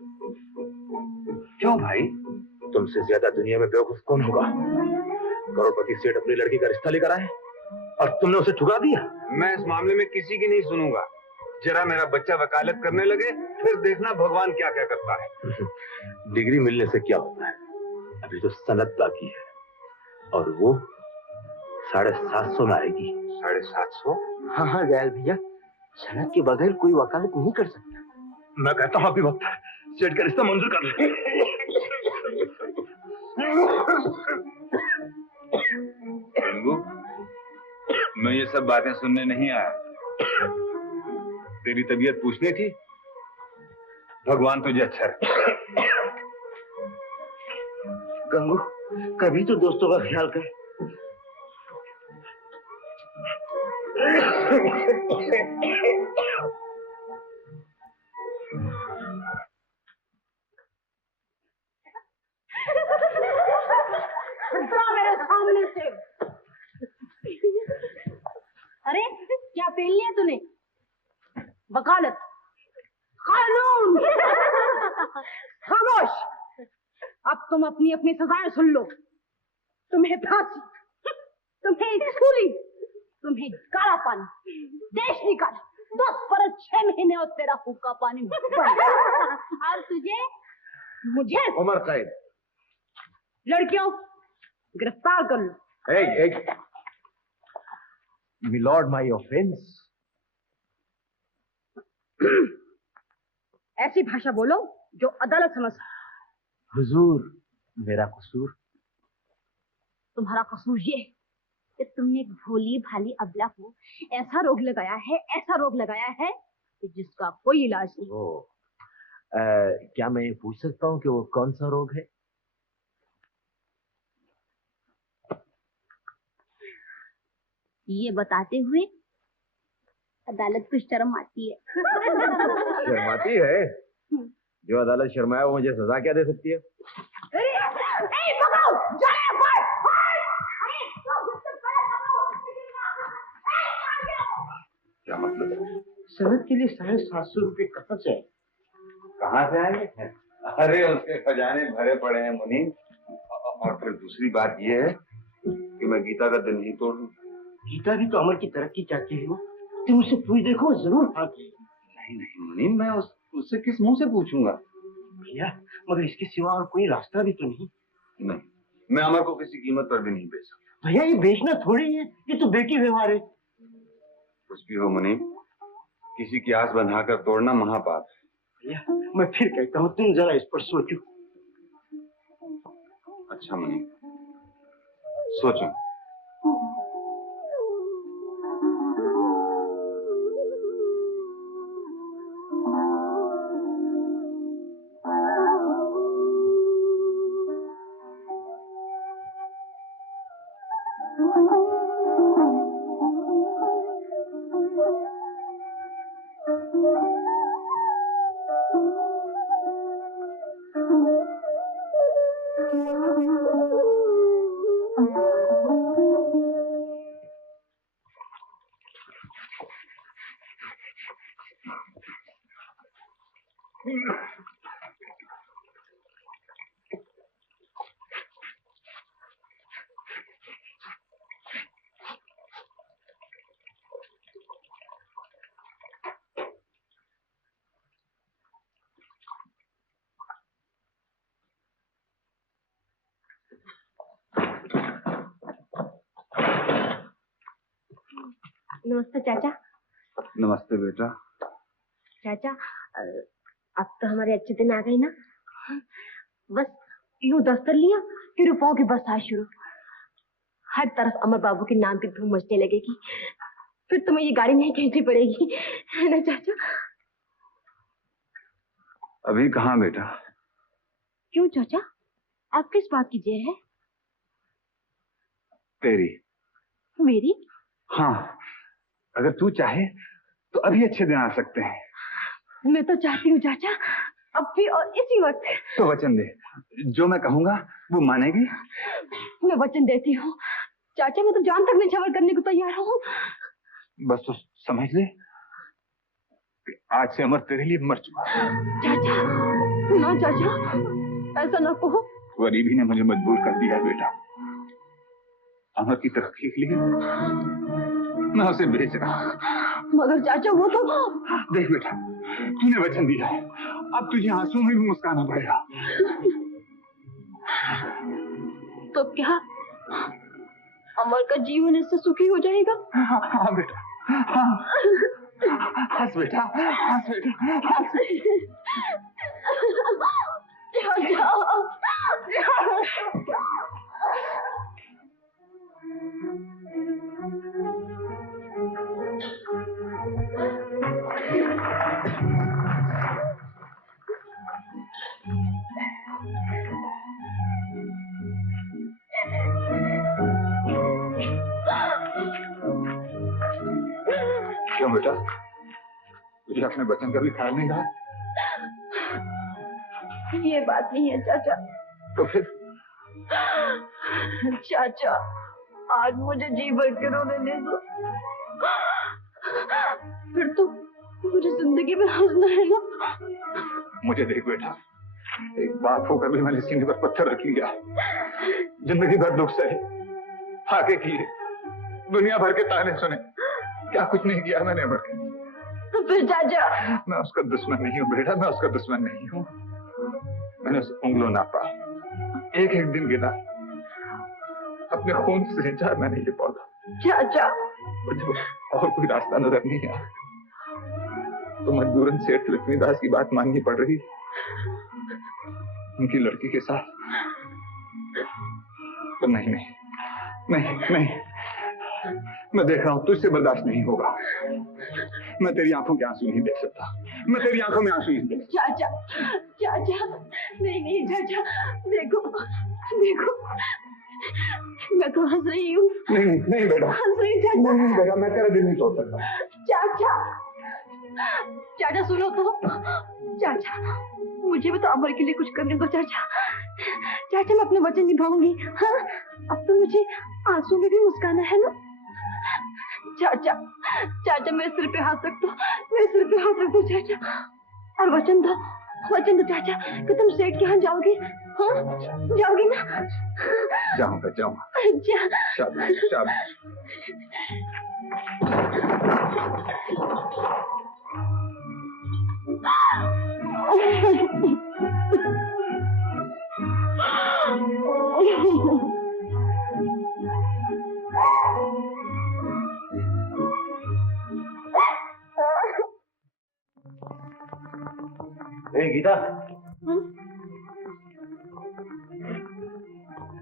क्यों भाई? तुमसे ज्यादा दुनिया में बेवकूफ कौन होगा? करोड़पति सेठ अपनी लड़की का रिश्ता लेकर आए और तुमने उसे ठुकरा दिया। मैं इस मामले में किसी की नहीं सुनूंगा। जरा मेरा बच्चा वकालत करने लगे, फिर देखना भगवान क्या क्या करता है। डिग्री मिलने से क्या होता है? अभी तो सनद बाकी है और वो 750 में आएगी। 750? हाँ हाँ दयाल भैया, सनद के बगैर कोई वकालत नहीं कर सकता। मैं कहता हूँ अभी वक्त है, सेठ का रिश्ता मंजूर कर ले। गंगू, मैं ये सब बातें सुनने नहीं आया, तेरी तबीयत पूछनी थी। भगवान तुझे अच्छा रखे। गंगू, कभी तो दोस्तों का ख्याल कर। मेरे सामने से। अरे क्या पहन लिया तूने? वकालत, कानून। खामोश, अब तुम अपनी अपनी सजाएं सुन लो। तुम्हें फांसी, तुम्हें सूली, तुम्हें काला पानी, देश निकाल, 10 बरस 6 महीने और तेरा हुक्का पानी और तुझे मुझे उम्र कैद। लड़कियों गिरफ्तार कर लो। Milord my offence. ऐसी भाषा बोलो जो अदालत समझ सके। हुजूर, मेरा कसूर। तुम्हारा कसूर ये कि तुमने एक भोली भाली अबला को ऐसा रोग लगाया है कि जिसका कोई इलाज नहीं। क्या मैं पूछ सकता हूँ कि वो कौन सा रोग है? ये बताते हुए अदालत को शर्म आती है। शर्माती है? जो अदालत शर्माए वो मुझे सजा क्या दे सकती है? क्या मतलब है? सनद के लिए 750 रुपए कहाँ से आए? कहाँ से आएंगे? अरे उसके खजाने भरे पड़े हैं मुनीम। और फिर दूसरी बात ये है कि मैं गीता का दिल नहीं तोड़ दूं। गीता भी तो अमर की तरक्की चाहती है। तुम उससे पूछ देखो, जरूर हाथ देगी। नहीं मुनीम, मैं उससे किस मुंह से पूछूंगा? भैया, मगर इसके सिवा और कोई रास्ता भी तो नहीं। नहीं, मैं अमर को किसी कीमत पर भी नहीं बेच सकता। भैया, ये बेचना थोड़ी है, ये तो बेटी व्यवहार है। कुछ भी हो मुनीम, किसी की आस बंधाकर तोड़ना महापाप है। भैया, मैं फिर कहता हूँ, तुम जरा इस पर सोचो। अच्छा मुनीम, सोचो। नमस्ते चाचा। नमस्ते बेटा। चाचा, अब तो हमारे अच्छे दिन आ गए ना। बस यूं दफ्तर लिया कि रुपयों की बरसात शुरू। हर तरफ अमर बाबू के नाम की धूम मचने लगेगी। फिर तुम्हें ये गाड़ी नहीं खींचनी पड़ेगी, है ना चाचा? अभी कहाँ बेटा? क्यों चाचा, आप किस बात की जेर है? तेरी। मेरी? हाँ, अगर तू चाहे तो अभी अच्छे दिन आ सकते हैं। मैं तो चाहती हूँ चाचा, अब भी और इसी वक्त। तो वचन दे, जो मैं कहूँगा वो मानेगी? मैं वचन देती हूँ चाचा, मैं तो जान तक निछावर करने को तैयार हूँ। बस तो समझ ले कि आज से अमर तेरे लिए मर चुका। चाचा, ना चाचा, ऐसा ना कहो। गरीबी ने मुझे मजबूर कर दिया बेटा। अमर की तरक्की के लिए मैं उसे बेच रहा। मगर चाचा वो तो। देख बेटा, तूने वचन दिया है, अब तुझे आंसू में भी मुस्कुराना पड़ेगा। तो क्या अमर का जीवन इससे सुखी हो जाएगा? हाँ बेटा, हाँ। हंस बेटा, हंस बेटा, हंस। क्यों बेटा, तुझे अपने बचन का भी ख्याल नहीं रहा? ये बात नहीं है चाचा। तो फिर? चाचा, आज मुझे जी भर के रोने दे दो, फिर तो मुझे जिंदगी में हंसना है ना। मुझे देख बेटा, एक बात होकर भी मैंने सीने पर पत्थर रख लिया। जिंदगी भर दुख सहे, फाके किए, दुनिया भर के ताने सुने, क्या कुछ नहीं किया मैंने अमर के लिए। तो फिर चाचा? मैं उसका दुश्मन नहीं हूँ बेटा, मैं उसका दुश्मन नहीं हूँ। मैंने उसे उंगलों नापा, एक एक दिन गिना, अपने खून से चाहे मैं नहीं ले पाता। चाचा मुझे और कोई रास्ता नजर नहीं आया तो मजबूरन सेठ लक्ष्मीदास की बात माननी पड़ रही। उनकी लड़की के साथ तो नहीं नहीं नहीं नहीं, मैं देख रहा हूं तुझसे बर्दाश्त नहीं होगा। मैं तेरी आंखों के आंसू नहीं देख सकता, मैं तेरी आंखों में आंसू नहीं देख सकता। चाचा चाचा नहीं चाचा, देखो देखो मैं तो हंस रही हूँ। नहीं नहीं नहीं बेटा, हंस रही चाचा। नहीं बेटा, मैं तेरा दिल नहीं तोड़ सकता। चाचा चाचा सुनो तो, चाचा मुझे भी तो अमर के लिए कुछ करने दो चाचा। चाचा मैं अपने वचन निभाऊंगी। हाँ अब तो मुझे आंसू में भी मुस्काना है ना। चाचा चाचा मेरे सिर पे हाथ रख दो, मेरे सिर पे हाथ रख दो चाचा, और वचन दो चाचा कि तुम सेठ के यहाँ जाओगे। हाँ जाओगे ना? जाऊंगा जाऊंगा। शाबाश शाबाश। ए गीता,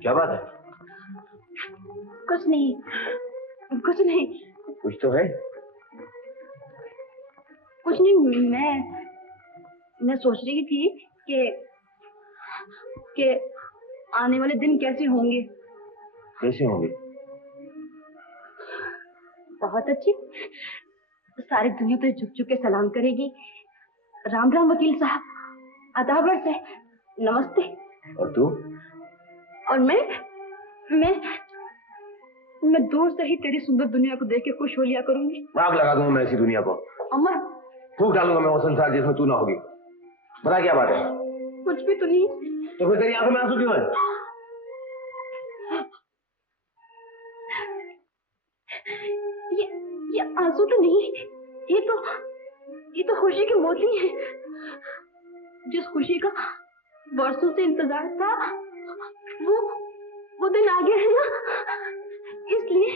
क्या बात है? कुछ नहीं कुछ नहीं कुछ तो है। कुछ नहीं, मैं सोच रही थी कि आने वाले दिन कैसे होंगे। कैसे होंगे? बहुत अच्छी, सारी दुनिया तो झुक झुक के सलाम करेगी। राम राम वकील साहब, आदाब है, नमस्ते। और तू? और मैं दूर से ही तेरी सुंदर दुनिया को देख के खुश हो लिया करूंगी। आग लगा दूंगा मैं ऐसी दुनिया को। अमर फूंक डालूंगा मैं वो संसार जिसमें तू ना होगी। बता क्या बात है? कुछ भी तो नहीं। तो फिर तेरी आंखों में आंसू क्यों है? ये आंसू तो नहीं, ये तो खुशी के मोती हैं। जिस खुशी का वर्षों से इंतजार था वो दिन आ गया है ना, इसलिए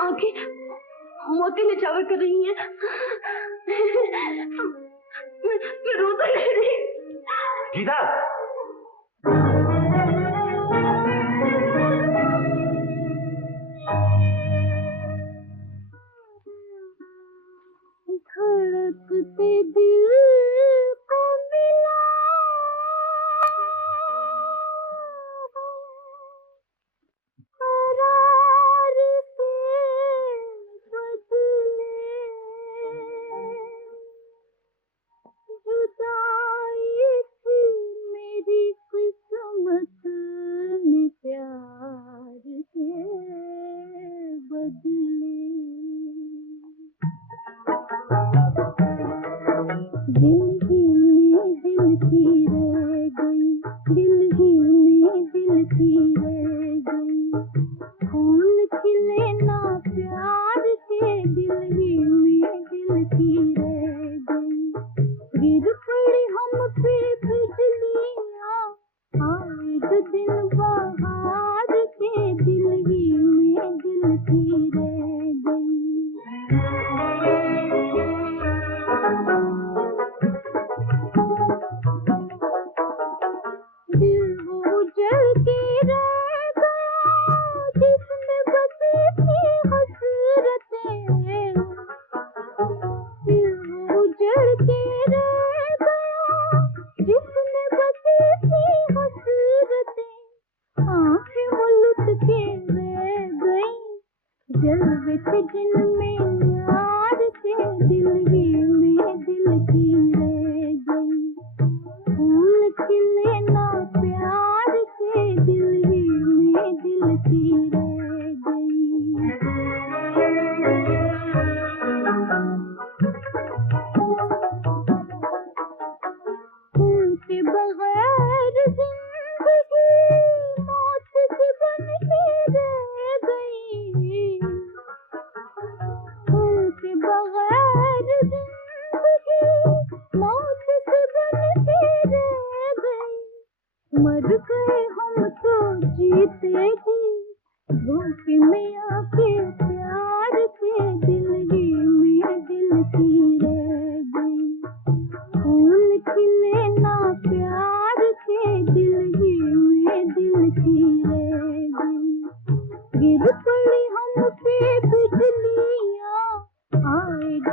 आंखें मोती निछावर कर रही हैं। मैं रो तो नहीं रही। गीता, धड़कते दिल को मिला करार से बदले, जुदाई थी मेरी किस्मत में प्यार के बदले। दिल ही में दिल की रह गई, दिल ही में दिल की रह गई, फूल खिले ना प्यार के, दिल ही में दिल की रह गई। गिर पड़ी हम पे बिजलियां, आए जो दिन बहार के, दिल ही में दिल की रह गई।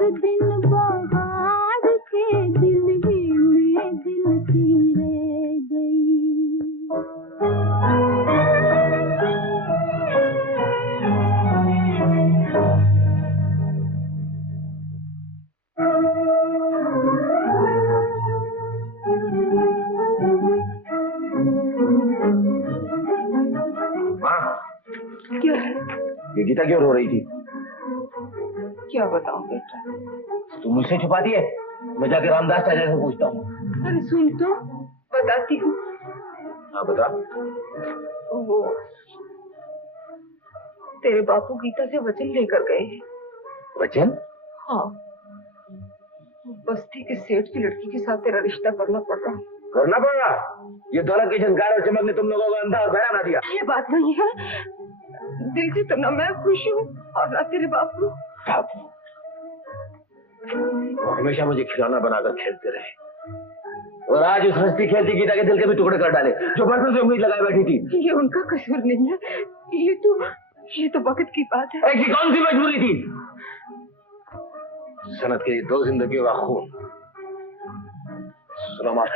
दिन बहार के दिल ही में दिल की रह गई। क्या है? ये गीता क्यों रो रही थी? क्या बताऊं बेटा? तुम मुझसे छुपाती है? मैं जाके रामदास चाचा से पूछता हूँ। अरे सुन तो, बताती हूँ। हाँ बता। वो तेरे बापू गीता से वचन लेकर गए हैं। वचन? हाँ, बस्ती के सेठ की लड़की के साथ तेरा रिश्ता करना पड़ रहा। करना पड़ा? ये दौलत की झनकार और चमक ने तुम लोगों को अंधा और बहरा बना दिया। ये बात नहीं है। दिल से तो ना मैं खुश हूँ और ना तेरे बापू। बापू वो हमेशा मुझे खिलौना बनाकर खेलते रहे और आज उस हंसती खेलती गीता के दिल के भी टुकड़े कर डाले जो बरसों से उम्मीद लगाए बैठी थी। ये उनका कसूर नहीं है, ये तो वक्त की बात है। ऐसी कौन सी मजबूरी थी? सनत के 2 जिंदगियों का खून। सुनो माँ,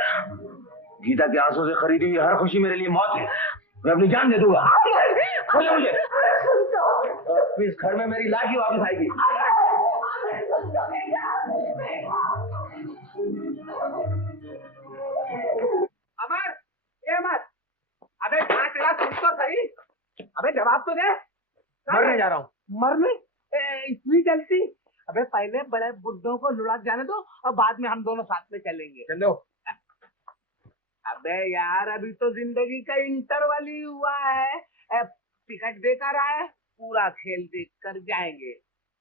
गीता के आंसू से खरीदी हुई हर खुशी मेरे लिए मौत है। मैं अपनी जान दे दूंगा। मुझे इस घर में मेरी लाश ही वापस आएगी। अमर, ए अमर, अबे कहाँ चला? सुन तो सही। अबे जवाब तो दे। मरने जा रहा हूँ। मरने? इतनी जल्दी? अबे पहले बड़े बुड्ढों को लुढ़क जाने दो और बाद में हम दोनों साथ में चलेंगे। चलो। अबे यार अभी तो जिंदगी का इंटरवल ही हुआ है। टिकट देकर आए, पूरा खेल देख कर जाएंगे।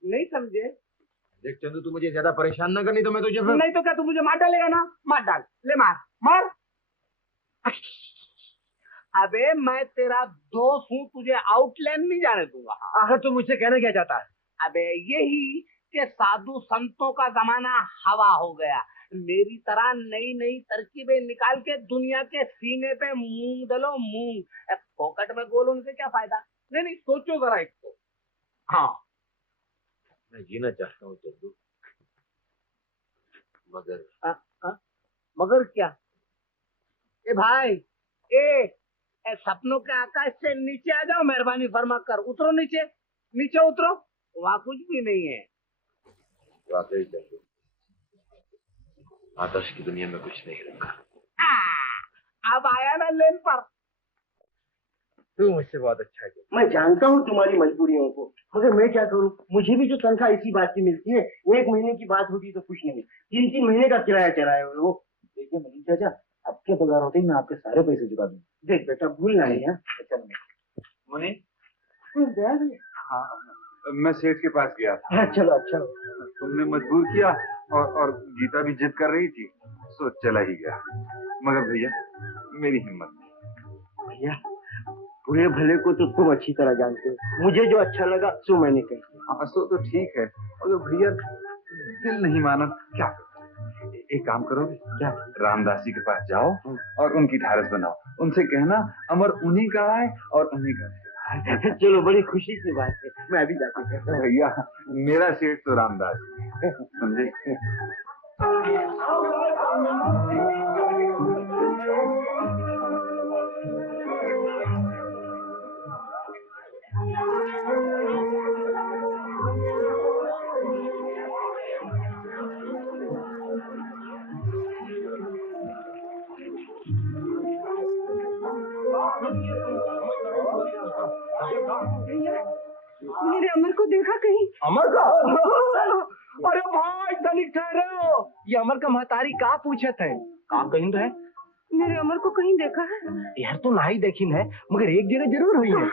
नहीं समझे? देख चंदू, तू मुझे ज्यादा परेशान न करनी तो मैं तुझे नहीं तो क्या तू मुझे मार डालेगा ना? मार डाल, ले मार मार। अबे मैं तेरा दोस्त हूँ, तुझे आउटलाइन नहीं जाने दूंगा। आखिर तू मुझसे कहना क्या चाहता है? अबे यही कि साधु संतों का जमाना हवा हो गया। मेरी तरह नई नई तरकीबें निकाल के दुनिया के सीने पे मूंग दलो मूंग। फोकट में गोल उनसे क्या फायदा? नहीं सोचो जरा इसको। हाँ मैं जीना चाहता हूँ चंदू, मगर मगर क्या? ए भाई, ए सपनों के आकाश से नीचे आ जाओ, मेहरबानी फरमा कर। उतरो नीचे, नीचे उतरो, वहाँ कुछ भी नहीं है। वाकई चंदू, आदर्श की दुनिया में कुछ नहीं रखा। अब आया ना लेन पर। तू मुझसे बहुत अच्छा है। मैं जानता हूँ तुम्हारी मजबूरियों को, मगर मैं क्या करूँ? मुझे भी तो तनख्वाह इसी बात की मिलती है। 1 महीने की बात होती तो कुछ नहीं, 3-3 महीने का किराया चलाए हुए हो। देखिए मनीष चाचा, आपके पगार होते ही मैं आपके सारे पैसे चुका दूँ। देख बेटा, भूलना नहीं है। अच्छा मुनि, हाँ मैं सेठ के पास गया था। हाँ चलो, अच्छा तुमने मजबूर किया और गीता भी जिद कर रही थी, सो चला ही गया। मगर भैया मेरी हिम्मत नहीं। भैया बुरे भले को तो तुम अच्छी तरह जानते हो, मुझे जो अच्छा लगा सो मैंने कह दिया। हाँ सो तो ठीक है, मगर भैया दिल नहीं माना, क्या करो? एक काम करोगे क्या? रामदास जी के पास जाओ और उनकी ढारस बनाओ। उनसे कहना अमर उन्हीं का है और उन्हीं का है। चलो, बड़ी खुशी की बात है, मैं अभी जाके कहता हूँ। भैया मेरा सेठ तो रामदास जी, समझे? मेरे अमर को देखा कहीं? अमर का? अरे भाई तनिक ठहरे हो, ये अमर का महतारी का पूछत है? का कहीं तो है? मेरे अमर को कहीं देखा है? यार तो नहीं देखी है, मगर एक जगह जरूर हुई है।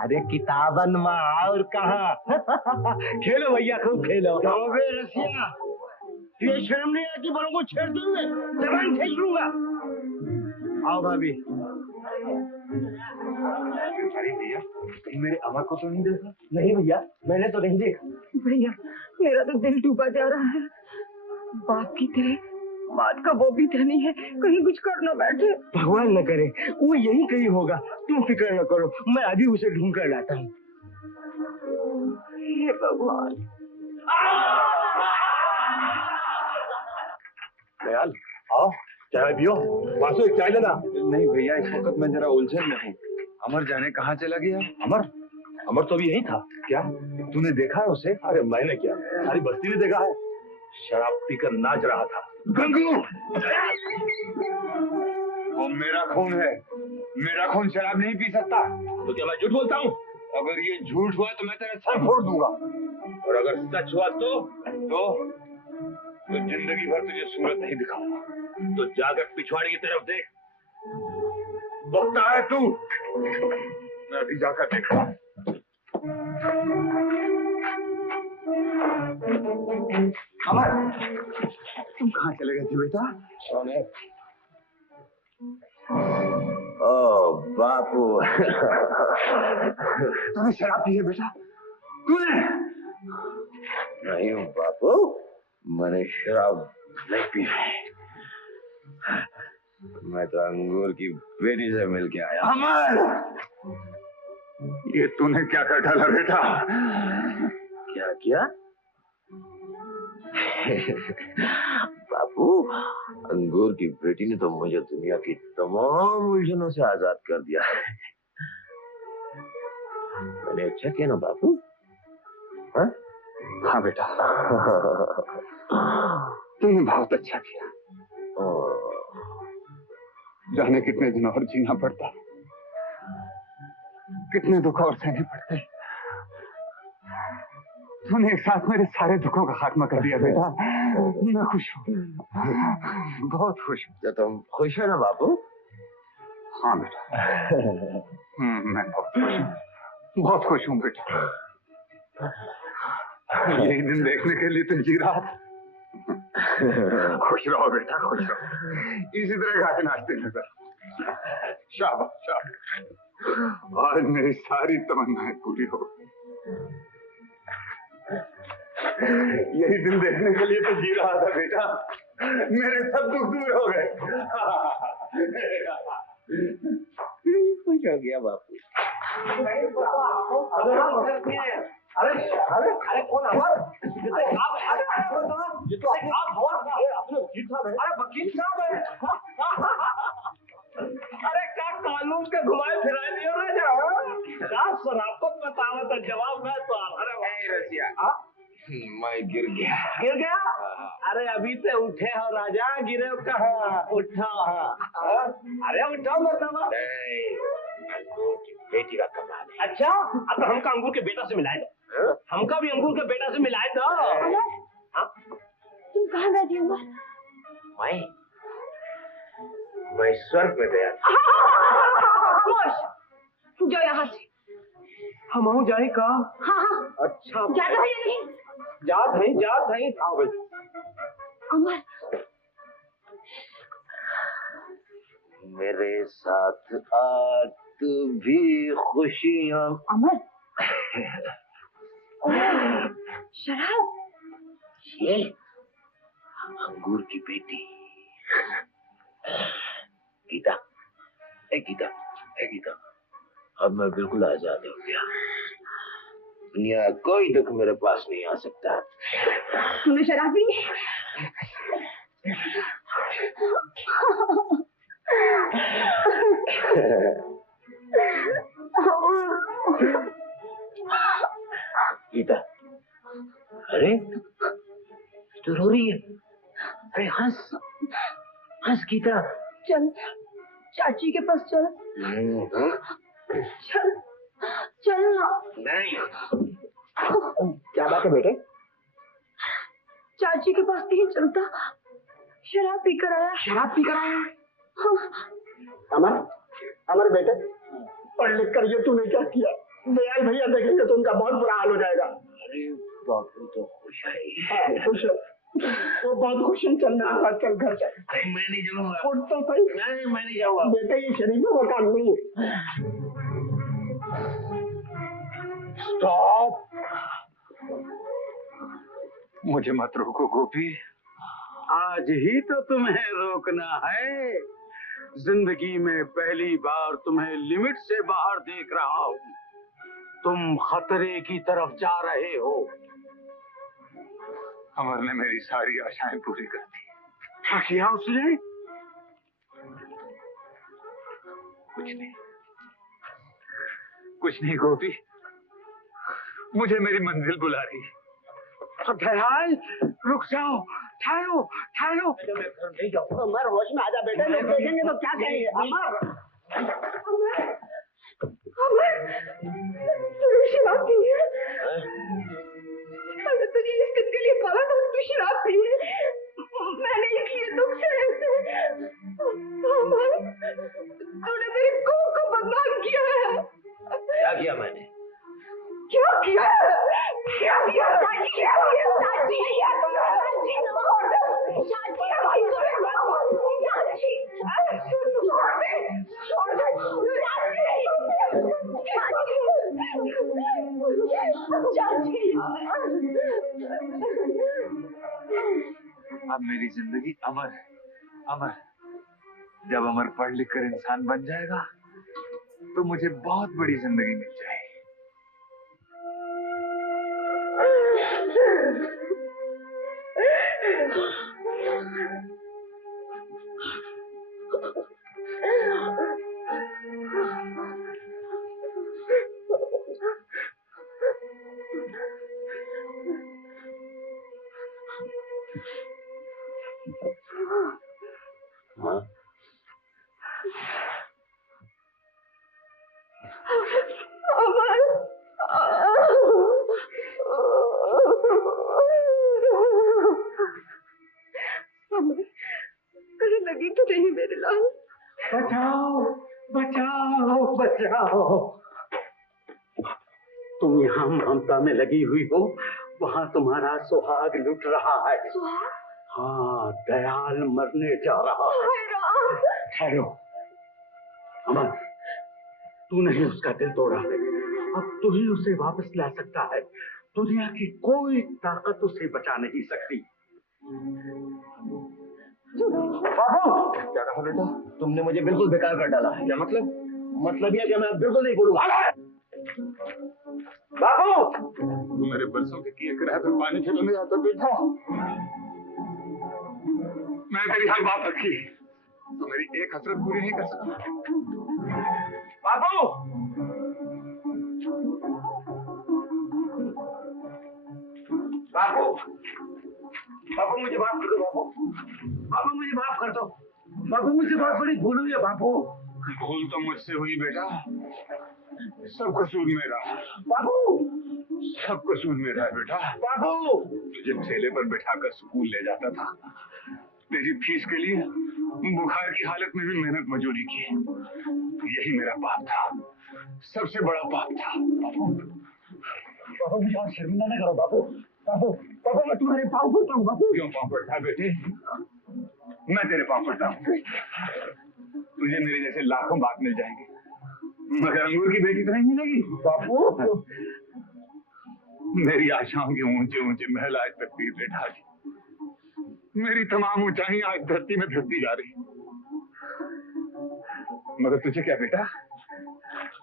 अरे किताबन में और कहाँ? खेलो भैया, खूब खेलो। रसिया, ये शर्म नहीं आती बड़ों को छेड़ दूंगा, जबान खींच लूंगा। आओ भाभी। अरे भैया मेरे अमर को तो नहीं देखा? नहीं भैया, मैंने तो नहीं देखा। भैया मेरा तो दिल डूबा जा रहा है। बाप की तरह बात का वो भी धनी है, कहीं कुछ कर न बैठे। भगवान न करे, वो यही कहीं होगा, तुम फिक्र न करो, मैं अभी उसे ढूंढ कर लाता हूँ। हे भगवान। दयाल आओ चाय पियो। वासु एक चाय लेना। नहीं भैया, इस वक्त मैं जरा उलझन में हूँ। अमर जाने कहाँ चला गया? अमर अमर तो अभी यही था। क्या तूने देखा है उसे? अरे मैंने क्या, सारी बस्ती ने देखा है। शराब पीकर नाच रहा था। गंगू, वो मेरा खून है, मेरा खून शराब नहीं पी सकता। तो क्या मैं झूठ बोलता हूँ? अगर ये झूठ हुआ तो मैं तेरा सर फोड़ दूंगा, और अगर सच हुआ तो जिंदगी भर तुझे सूरत नहीं दिखाऊंगा। तो जाकर पिछवाड़ी की तरफ देख। बकता है तू, मैं अभी जाकर देखता हूँ। अमर, तुम कहाँ चले गए थे बेटा? ओ बापू तूने शराब पी है बेटा? तूने? नहीं हूँ बापू, मैंने शराब नहीं पी है। मैं तो अंगूर की बेटी से मिलके आया। अमर, ये तूने क्या कर डाला बेटा? क्या किया? बापू, अंगूर की बेटी ने तो मुझे दुनिया की तमाम उलझनों से आजाद कर दिया। मैंने अच्छा किया ना बापू? हाँ? हाँ बेटा, तूने बहुत अच्छा किया। जाने कितने दिन और जीना पड़ता, कितने दुख और सहने पड़ते। तूने एक साथ मेरे सारे दुखों का खात्मा कर दिया बेटा। मैं खुश हूँ, बहुत खुश हूँ। क्या तुम खुश हो ना बापू? हाँ बेटा, मैं बहुत खुश हूँ, बहुत खुश हूँ बेटा। यही दिन देखने के लिए तो जी रहा था। खुश रहो बेटा, खुश रहो, इसी तरह गाते नाचते नजर। शाबाश शाबाश, आज मेरी सारी तमन्नाएं पूरी हो गई। यही दिन देखने के लिए तो जी रहा था बेटा, मेरे सब दुख दूर हो गए। खुश हो गया बापू। अरे अरे अरे कौन अमर? ये तो आप हो, अपने वकील साहब है। अरे वकील साहब है। अरे क्या कानून के घुमाए फिराए दियो ना क्या शराफत बतावा था, जवाब मैं तो। अरे रसिया, मैं गिर गया। गिर गया? अरे अभी से उठे हो राजा, गिरे हो कहाँ? उठा। अरे उठाओ मरतबा। अंगूर की बेटी का कमाल है। अच्छा, अब हमका अंगूर के बेटा से मिलाए दो। हमका भी अंगूर के बेटा से मिलाए दो। तुम कहाँ गए थे अमर? मैं स्वर्ग में गया। जो यहाँ से हम आऊँ जाए का? हाँ हाँ। अच्छा, जाता है या नहीं? जात है। आओ भाई। अमर, मेरे साथ आ तू भी खुशियाँ। अमर, शराब? ये अंगूर की बेटी गीता। गीता, अब मैं बिल्कुल आजाद हो गया। दुनिया कोई दुख मेरे पास नहीं आ सकता। तूने शराब पी? गीता, अरे तू रो रही है? अरे हंस गीता। चल चाची के पास चल। चल ना। नहीं। क्या बात है बेटे? चाची के पास नहीं चलता, शराब पीकर आया। अमर बेटे, पढ़ लिख कर ये तूने क्या किया? दयाल भैया देखेंगे तो उनका बहुत बुरा हाल हो जाएगा। अरे बापू तो खुश है। हाँ, खुश है, वो बहुत खुश है। चलना, चल घर चल। मैं नहीं जाऊंगा। उठ तो सही। मैं नहीं जाऊंगा बेटे, ये शरीफों का काम नहीं है। स्टॉप, मुझे मत रोको गोपी, आज ही तो तुम्हें रोकना है। जिंदगी में पहली बार तुम्हें लिमिट से बाहर देख रहा हूँ। तुम खतरे की तरफ जा रहे हो। अमर ने मेरी सारी आशाएं पूरी कर दी। क्या किया उसने? कुछ नहीं गोपी, मुझे मेरी मंजिल बुला रही है। दयाल, रुक जाओ, ठहरो ठहरो। मैं घर नहीं जाऊंगा। अमर, होश में आजा बेटा, लोग देखेंगे तो क्या कहेंगे? अमर, तूने शराब पी है? मैंने तुझे इस दिन के लिए बोला था, तू शराब पी है। मैंने इसलिए तुमसे अमर, तूने मेरी बहू को बदनाम किया है। क्या किया मैंने? क्या किया? क्या किया? क्या अब मेरी जिंदगी अमर है, अमर। जब अमर पढ़ लिख कर इंसान बन जाएगा तो मुझे बहुत बड़ी जिंदगी मिल जाएगी। कहीं लगी तो नहीं मेरे लाल? बचाओ बचाओ बचाओ। तुम यहाँ ममता में लगी हुई हो, वहाँ तुम्हारा सुहाग लुट रहा है। हाँ, दयाल मरने जा रहा है। ठहरो अमर, तू नहीं उसका दिल तोड़ा है, अब तू ही उसे वापस ला सकता है। दुनिया की कोई ताकत उसे बचा नहीं सकती। बाबू, क्या कहा बेटा? तुमने मुझे बिल्कुल बेकार कर डाला है। क्या मतलब? मतलब यह कि मैं अब बिल्कुल नहीं बोलूंगा। बाबू, मेरे बरसों के किए किराए पर पानी खिलाने आता बेटा। मैं तेरी हर बात रखी तो मेरी एक हसरत पूरी नहीं कर सका। बाबू, बाबू, बाबू मुझे माफ कर दो बाबू। बाबू मुझे माफ कर दो। बाबू मुझे बहुत बड़ी भूल हुई है बाबू। भूल तो मुझसे हुई बेटा, सब कसूर मेरा। बाबू, सब कसूर मेरा है बेटा। बाबू, तुझे ठेले पर बैठाकर स्कूल ले जाता था, तेरी फीस के लिए बुखार की हालत में भी मेहनत मजदूरी की। यही मेरा पाप था, सबसे बड़ा पाप था। बाबू मुझे और शर्मिंदा न करो बाबू। बाबू, बाबू मैं तुम्हारे पाँव पड़ता हूँ बाबू। क्यों पाँव पड़ता है बेटे? मैं तेरे पाँव पड़ता हूँ। तुझे मेरे जैसे लाखों बाप मिल जाएंगे, मगर अंगूर की बेटी तो नहीं मिलेगी बाबू। मेरी आशाओं के ऊंचे ऊंचे महल आज तक तीर पे ढा दी। मेरी तमाम ऊंचाई आज धरती में धरती जा रही। मगर तुझे क्या बेटा,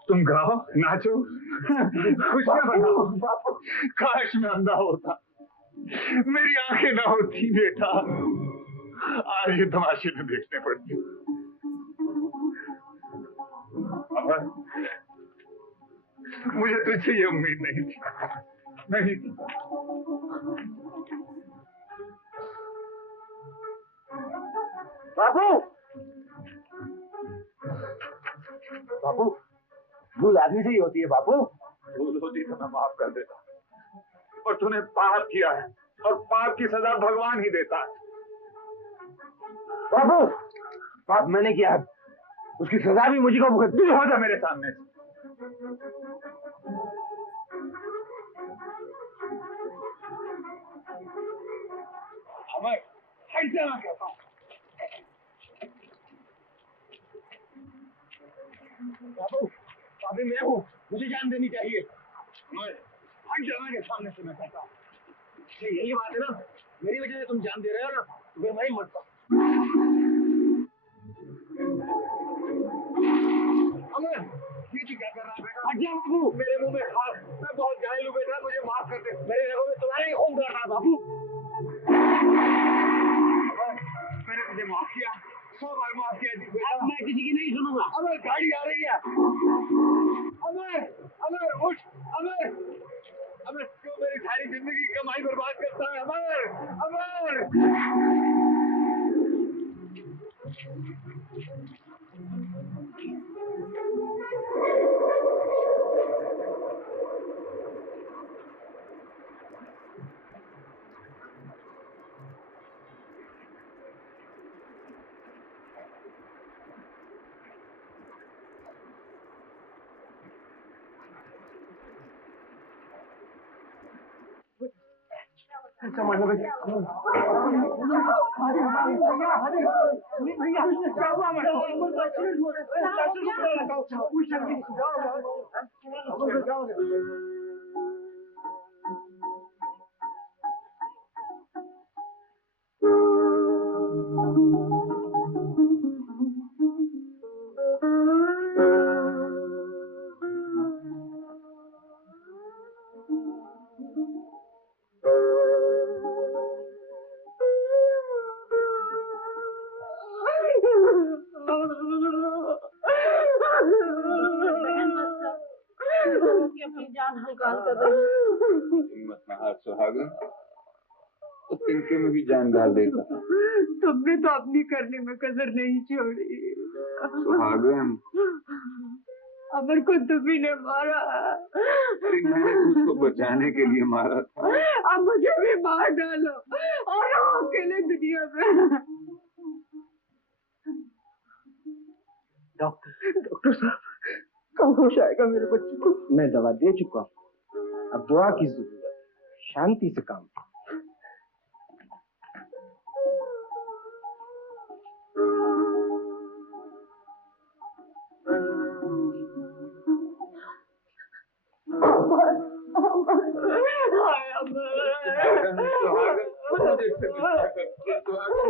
तुम गाओ नाचो खुशियां मनाओ। काश मैं अंधा होता, मेरी आंखें ना होती बेटा, आज ये तमाशे में देखने पड़ती। अमर, मुझे तुझसे ये उम्मीद नहीं थी, नहीं थी। बाबू, बाबू, भूल आदमी से ही होती है बाबू। भूल होती तो मैं माफ कर देता, और तूने पाप किया है और पाप की सजा भगवान ही देता है। बाबू, पाप मैंने किया है, उसकी सजा भी मुझे को भुगतनी हो जा मेरे सामने से। अमर, हट जाना कहता हूँ। बाबू, अभी मैं हूँ, मुझे जान देनी चाहिए। अमर, हट जाना के सामने से मैं कहता हूँ। यही बात है ना, मेरी वजह से तुम जान दे रहे हो ना, तो फिर मैं ही मरता। अमर, ये तू क्या कर रहा है बेटा? हट जा बाबू, मेरे मुंह में खास, मैं बहुत घायल हूँ बेटा, मुझे माफ कर दे। मेरे रगों में तुम्हारा ही खून कर रहा है बाबू। मेरे माफ किया, 100 बार माफ किया जी। अब मैं किसी की नहीं सुनूंगा। अमर गाड़ी आ रही है। अमर, अमर उठ, अमर, अमर क्यों मेरी सारी जिंदगी की कमाई बर्बाद करता है? अमर, अमर। हिम्मत में हाथ सुहागन, तो तिनके में भी जान डाल देता। तुमने तो अपनी करने में कसर नहीं छोड़ी। सुहागन, अमर को तुम्ही ने मारा। अरे मैंने तो उसको बचाने के लिए मारा था। अब मुझे भी मार डालो और रहो अकेले दुनिया में। डॉक्टर साहब, कब होश आएगा मेरे बच्चे को? मैं दवा दे चुका हूँ, अब दुआ की जरूरत है। शांति से काम।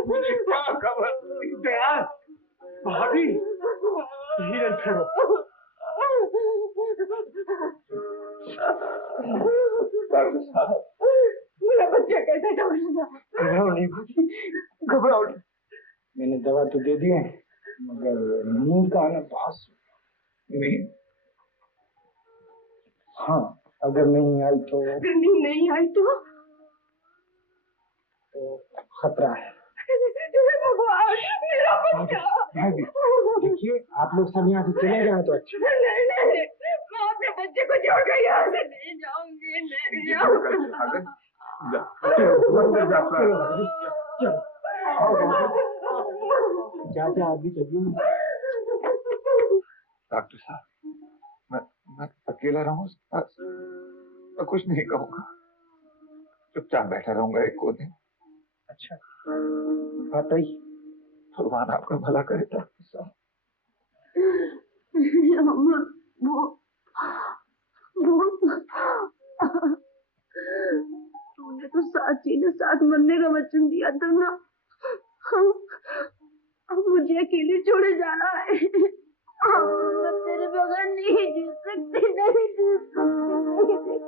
मुझे क्या खबर? दयाल, भाभी, धीरज करो। डॉक्टर साहब, मेरा बच्चा कैसा डॉक्टर साहब? घबराओ नहीं भाभी, घबराओ नहीं। मैंने दवा तो दे दी है, मगर नींद का आना पास नींद? हाँ, अगर नहीं आई तो नींद नहीं आई तो खतरा है। भगवान, मेरा बच्चा। भाभी, देखिए आप लोग सब यहाँ से चले जाए तो अच्छा। नहीं नहीं, मैं अपने बच्चे को छोड़ कर यहाँ से नहीं जाऊंगी, नहीं जाऊंगी। चाचा आप भी चलिए। डॉक्टर साहब, मैं अकेला रहूं, मैं कुछ नहीं कहूँगा, चुपचाप बैठा रहूंगा एक दो दिन। अच्छा, बताइए। भगवान आपका भला करे डॉक्टर साहब। तूने तो साची ने साथ मरने का वचन दिया था ना। अब मुझे अकेले छोड़े जाना है। मैं तेरे बगैर नहीं जी सकती, नहीं जी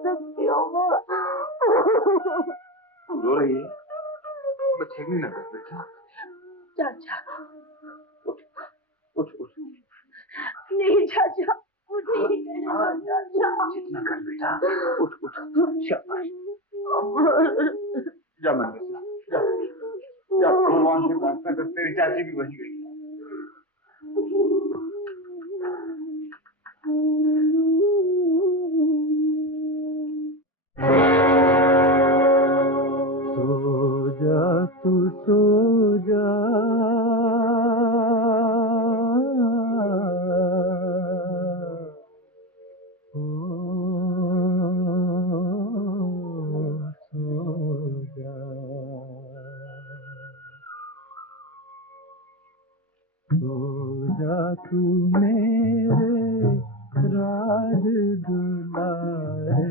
सकती हूँ। रो रही है, बचेगी ना कर बेटा। चाचा, उठ उठ। नहीं चाचा, उठ नहीं चाचा। जितना कर बेटा, उठ उठ। शाबाश। जा मंदिर जा, जा भगवान से प्रार्थना कर, तेरी चाची भी बच गई। सो जा तू सो जा, तू मेरे राज दुलारे,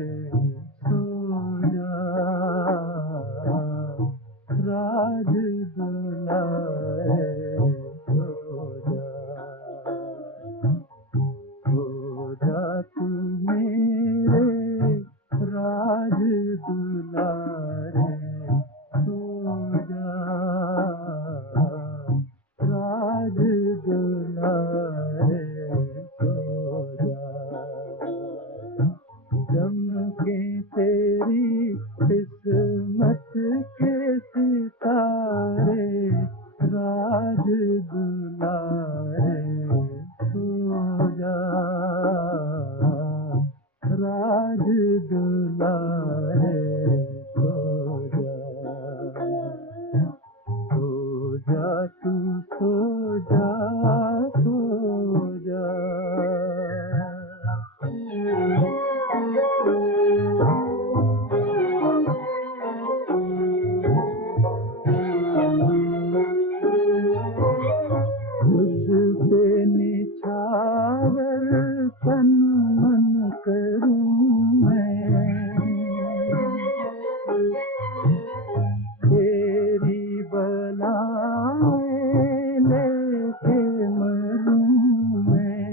सो जा राज दुलारे, सो जा तू मेरे राज दुलारे, सो जा तारे राज दुलारे सो जा, राज दुलारे सो जा तू सो जा, सो जा। तन मन करूं मैं, तेरी बलाएं लेके मरूं मैं,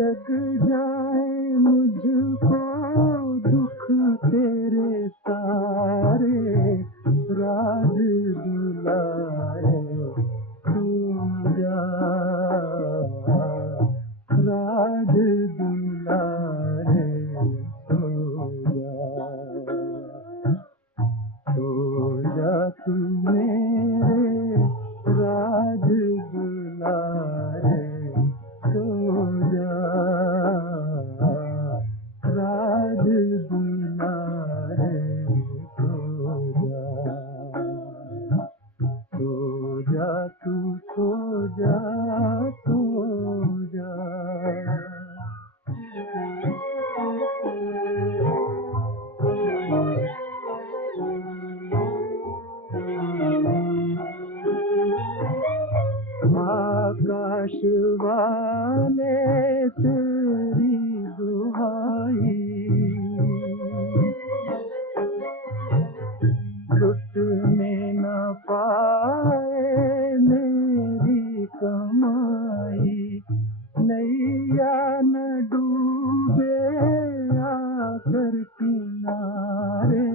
लग जाए मुझको दुख तेरे सारे राज दुलारे सो जा, राज दुलारे सो जा तू मेरे राज दुलारे सो जा, राज दुलारे सो जा तू सो जा, सो जा। आकाश वाले तेरी दुहाई, लुटने न पाए मेरी कमाई, नैया न डूबे आकर किनारे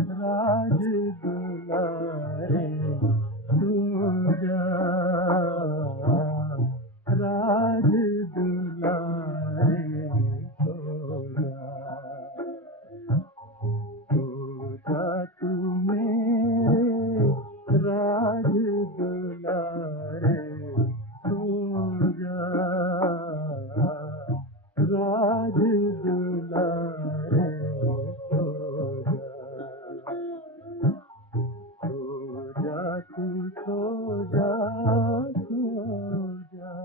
राज दुलारे सो जा, राज दुलारे सो जा तू मेरे राज दुलारे सो जा, राज दुलारे सो जा तू सो जा, सो जा।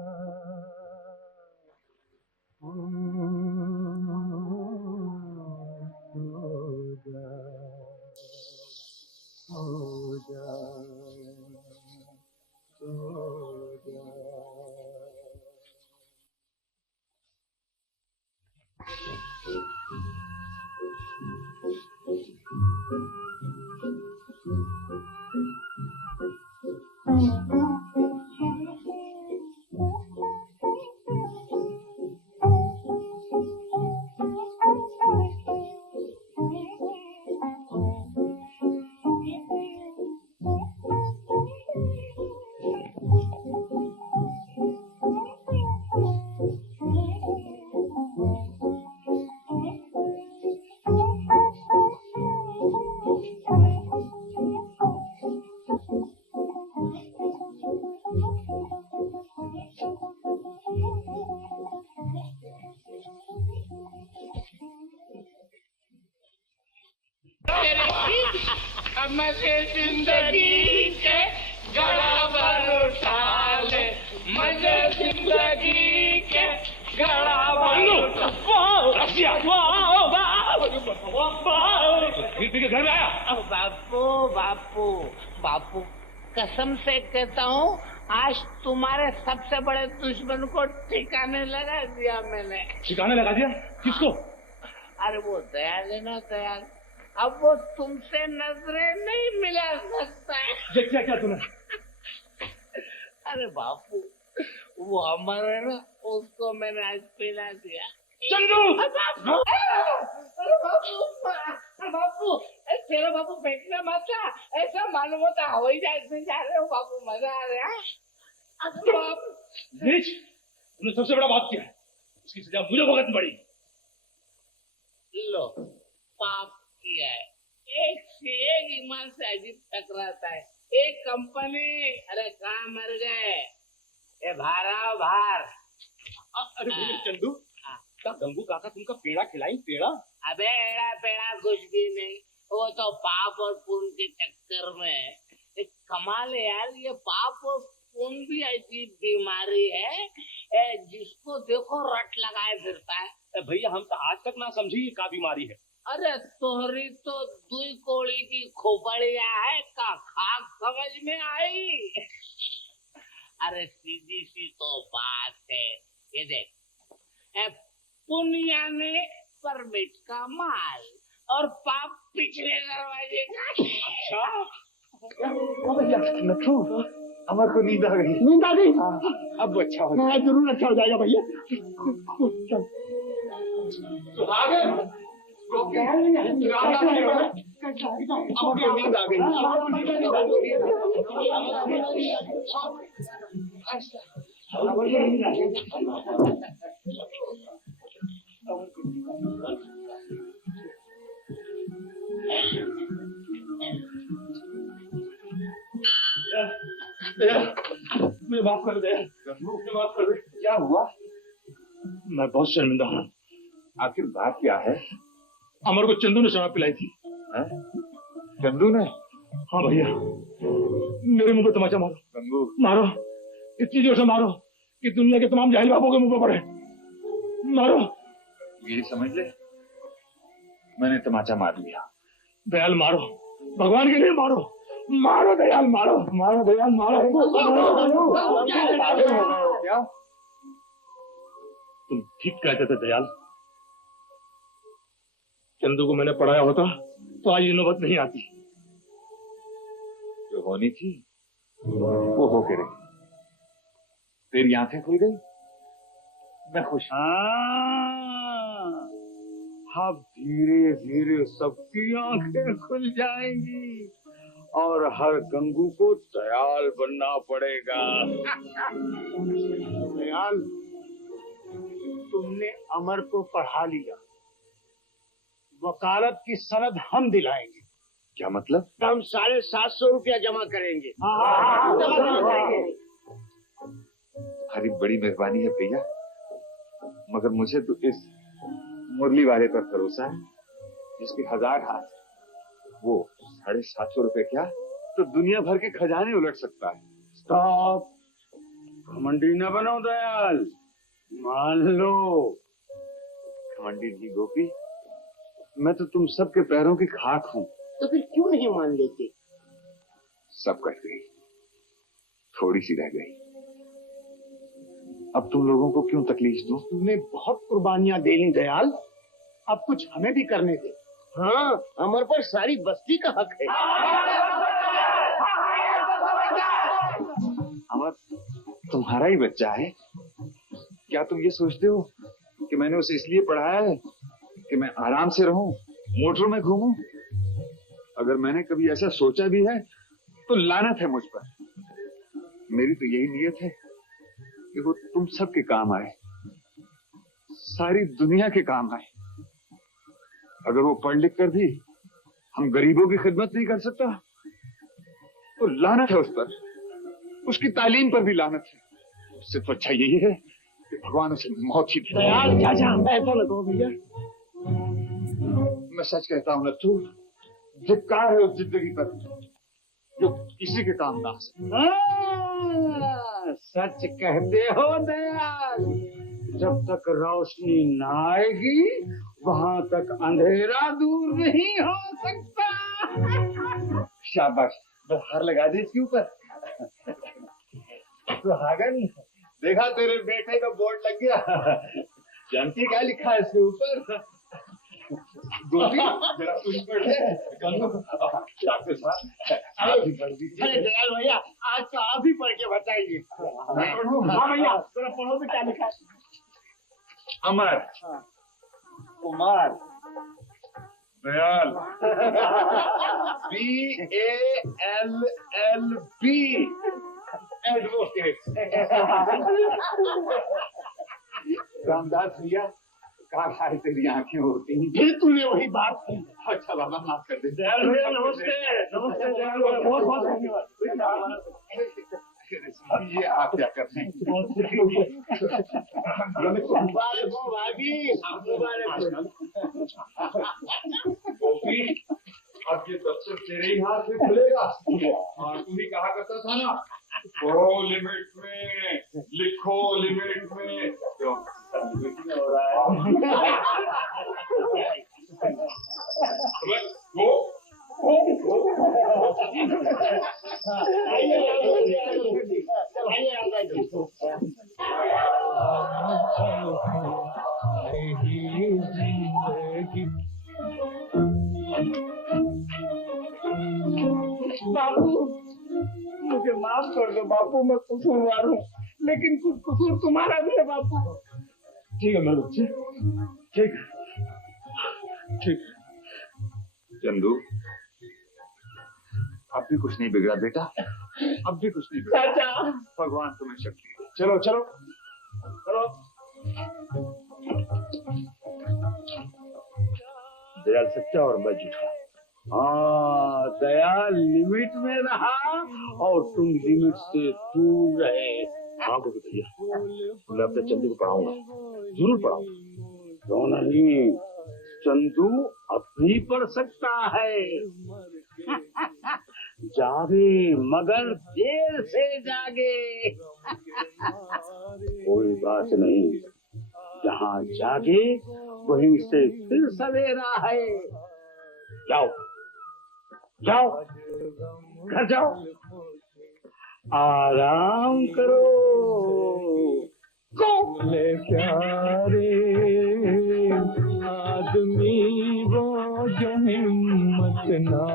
मजे जिंदगी के घड़ा भर उठा ले, मजे जिंदगी के घड़ा भर उठा। फिर घर में आया? बापू बापू बापू कसम से कहता हूँ, आज तुम्हारे सबसे बड़े दुश्मन को ठिकाने लगा दिया मैंने। ठिकाने लगा दिया? किसको? अरे वो दयाल है ना, दयाल। अब वो तुमसे नजरें नहीं मिला सकता है। क्या क्या तूने? अरे बापू, वो अमर है ना, उसको मैंने आज पिला दिया। चंदू! बापू, अरे बापू, बापू, तेरा बापू फेंकना मत था, ऐसा मालूम होता हवाई जहाज में जा रहे हो बापू, मजा आ रहा है। बापू, तूने सबसे बड़ा बात किया है, इसकी सजा मुझे भुगतनी पड़ी। लो, पाप किया है, एक से एक ईमान से अजीब टकराता है। एक कंपनी, अरे कहाँ मर गए? ये भारा भार। अरे भैया चंदू, का गंगू काका तुमका पेड़ा खिलाई? पेड़ा? अबे एड़ा पेड़ा कुछ भी नहीं, वो तो पाप और पुण्य के चक्कर में। एक कमाल है यार, ये पाप और पुण्य भी ऐसी बीमारी है जिसको देखो रट लगाए फिरता है। भैया हम तो आज तक ना समझी का बीमारी है। अरे तोहरी तो दुई कोड़ी की खोपड़िया है का खाक समझ में आई? अरे सीधी सी तो बात है, ये देख, पुण्य ने परमिट का माल और पाप पिछले दरवाजे का। अच्छा भैया, नथु अमर को नींद आ गई। नींद आ गई? अब अच्छा हो जाएगा। जरूर अच्छा हो जाएगा भैया। अमर को नींद आ गई। मुझे माफ कर दे, मुझे माफ कर दे। क्या हुआ? मैं बहुत शर्मिंदा हूँ। आखिर बात क्या है? अमर को चंदू ने शराब पिलाई थी। चंदू ने? हाँ भैया, मेरे मुंह पे तमाचा मारो। गंगू मारो, इतनी जोर से मारो कि दुनिया के तमाम जाहिल बाबों के मुंह पे पड़े। मारो। यही समझ ले, मैंने तमाचा मार लिया। दयाल मारो, भगवान के लिए मारो। मारो दयाल, मारो मारो दयाल, मारो। क्या? तुम ठीक कहते थे दयाल। चंदू को मैंने पढ़ाया होता तो आज ये नौबत नहीं आती। जो होनी थी वो हो के रही। तेरी आंखें खुल गई, मैं खुश। अब धीरे धीरे सबकी आंखें खुल जाएंगी और हर गंगू को दयाल बनना पड़ेगा। दयाल, तुमने अमर को पढ़ा लिया, वकालत की सनद हम दिलाएंगे। क्या मतलब? हम 750 रुपया जमा करेंगे। तुम्हारी बड़ी मेहरबानी है भैया, मगर मुझे तो इस मुरली वाले पर भरोसा है जिसके 1000 हाथ। वो 750 रुपए क्या तो दुनिया भर के खजाने उलट सकता है। स्टॉप, घमंडी न बनो दयाल, मान लो। घमंडी नहीं गोपी, मैं तो तुम सबके पैरों की खाक हूँ। तो फिर क्यों नहीं मान लेते? सब कट गई, थोड़ी सी रह गई। अब तुम लोगों को क्यों तकलीफ दूं? तुमने बहुत कुर्बानियां दे ली दयाल, अब कुछ हमें भी करने दे। हाँ, अमर पर सारी बस्ती का हक है। अमर तुम्हारा ही बच्चा है। क्या तुम ये सोचते हो कि मैंने उसे इसलिए पढ़ाया है कि मैं आराम से रहूं, मोटरों में घूमूं? अगर मैंने कभी ऐसा सोचा भी है तो लानत है मुझ पर। मेरी तो यही नीयत है कि वो तुम सबके काम आए, सारी दुनिया के काम आए। अगर वो पढ़ लिख कर भी हम गरीबों की खिदमत नहीं कर सकता तो लानत है उस पर, उसकी तालीम पर भी लानत है। उससे तो अच्छा यही है कि भगवान उसे मौत ही दे। दयाल चाचा, ऐसा न कहो भैया। मैं सच कहता हूँ नथु, धिक्कार है उस जिंदगी पर जो किसी के काम ना आ सके। सच कहते हो दयाल, जब तक रोशनी न आएगी वहां तक अंधेरा दूर नहीं हो सकता। शाबाश, बस हार लगा दे इसके ऊपर। सुहागन, देखा तेरे बेटे का बोर्ड लग गया। जानती क्या लिखा है इसके ऊपर? गोपी जरा कुछ पढ़े। डॉक्टर साहब आप भी पढ़ दीजिए। अरे दयाल भैया, आज तो आप ही पढ़ के बताइए। हाँ भैया, जरा पढ़ो तो क्या लिखा है। अमर, कुमार, दयाल, BALLB, एडवोकेट। रामदास भैया, काश तेरी आंखें होती। फिर तूने वही बात की। अच्छा बाबा माफ कर दे। दयाल भैया नमस्ते। नमस्ते दयाल भैया, बहुत बहुत धन्यवाद। ये आप क्या कर रहे हैं? गोपी, अब ये दफ्तर तेरे ही हाथ में खुलेगा। और तू ही कहा करता था ना, पढ़ो लिमिट में, लिखो लिमिट में। क्यों हो रहा है? बापू मुझे माफ कर दो बापू, मैं कसूरवार हूँ, लेकिन कुछ कसूर तुम्हारा भी है बापू। ठीक है मेरे बच्चे, ठीक ठीक। चंदू, अब भी कुछ नहीं बिगड़ा बेटा, अब भी कुछ नहीं बिगड़ा। चाचा, भगवान तुम्हें शक्ति दे। चलो चलो चलो। दयाल सच्चा और मैं झूठा। हाँ, दयाल लिमिट में रहा और तुम लिमिट से दूर रहे। हाँ गोपी भैया, मैं अपने चंदू को पढ़ाऊंगा, जरूर पढ़ाऊंगा। क्यों नहीं, चंदू अब भी पढ़ सकता है। जागे मगर देर से जागे। कोई बात नहीं, जहाँ जागे वहीं से फिर सवेरा है। जाओ जाओ, घर जाओ, आराम करो। ले प्यारे आदमी वो जो हिम्मत ना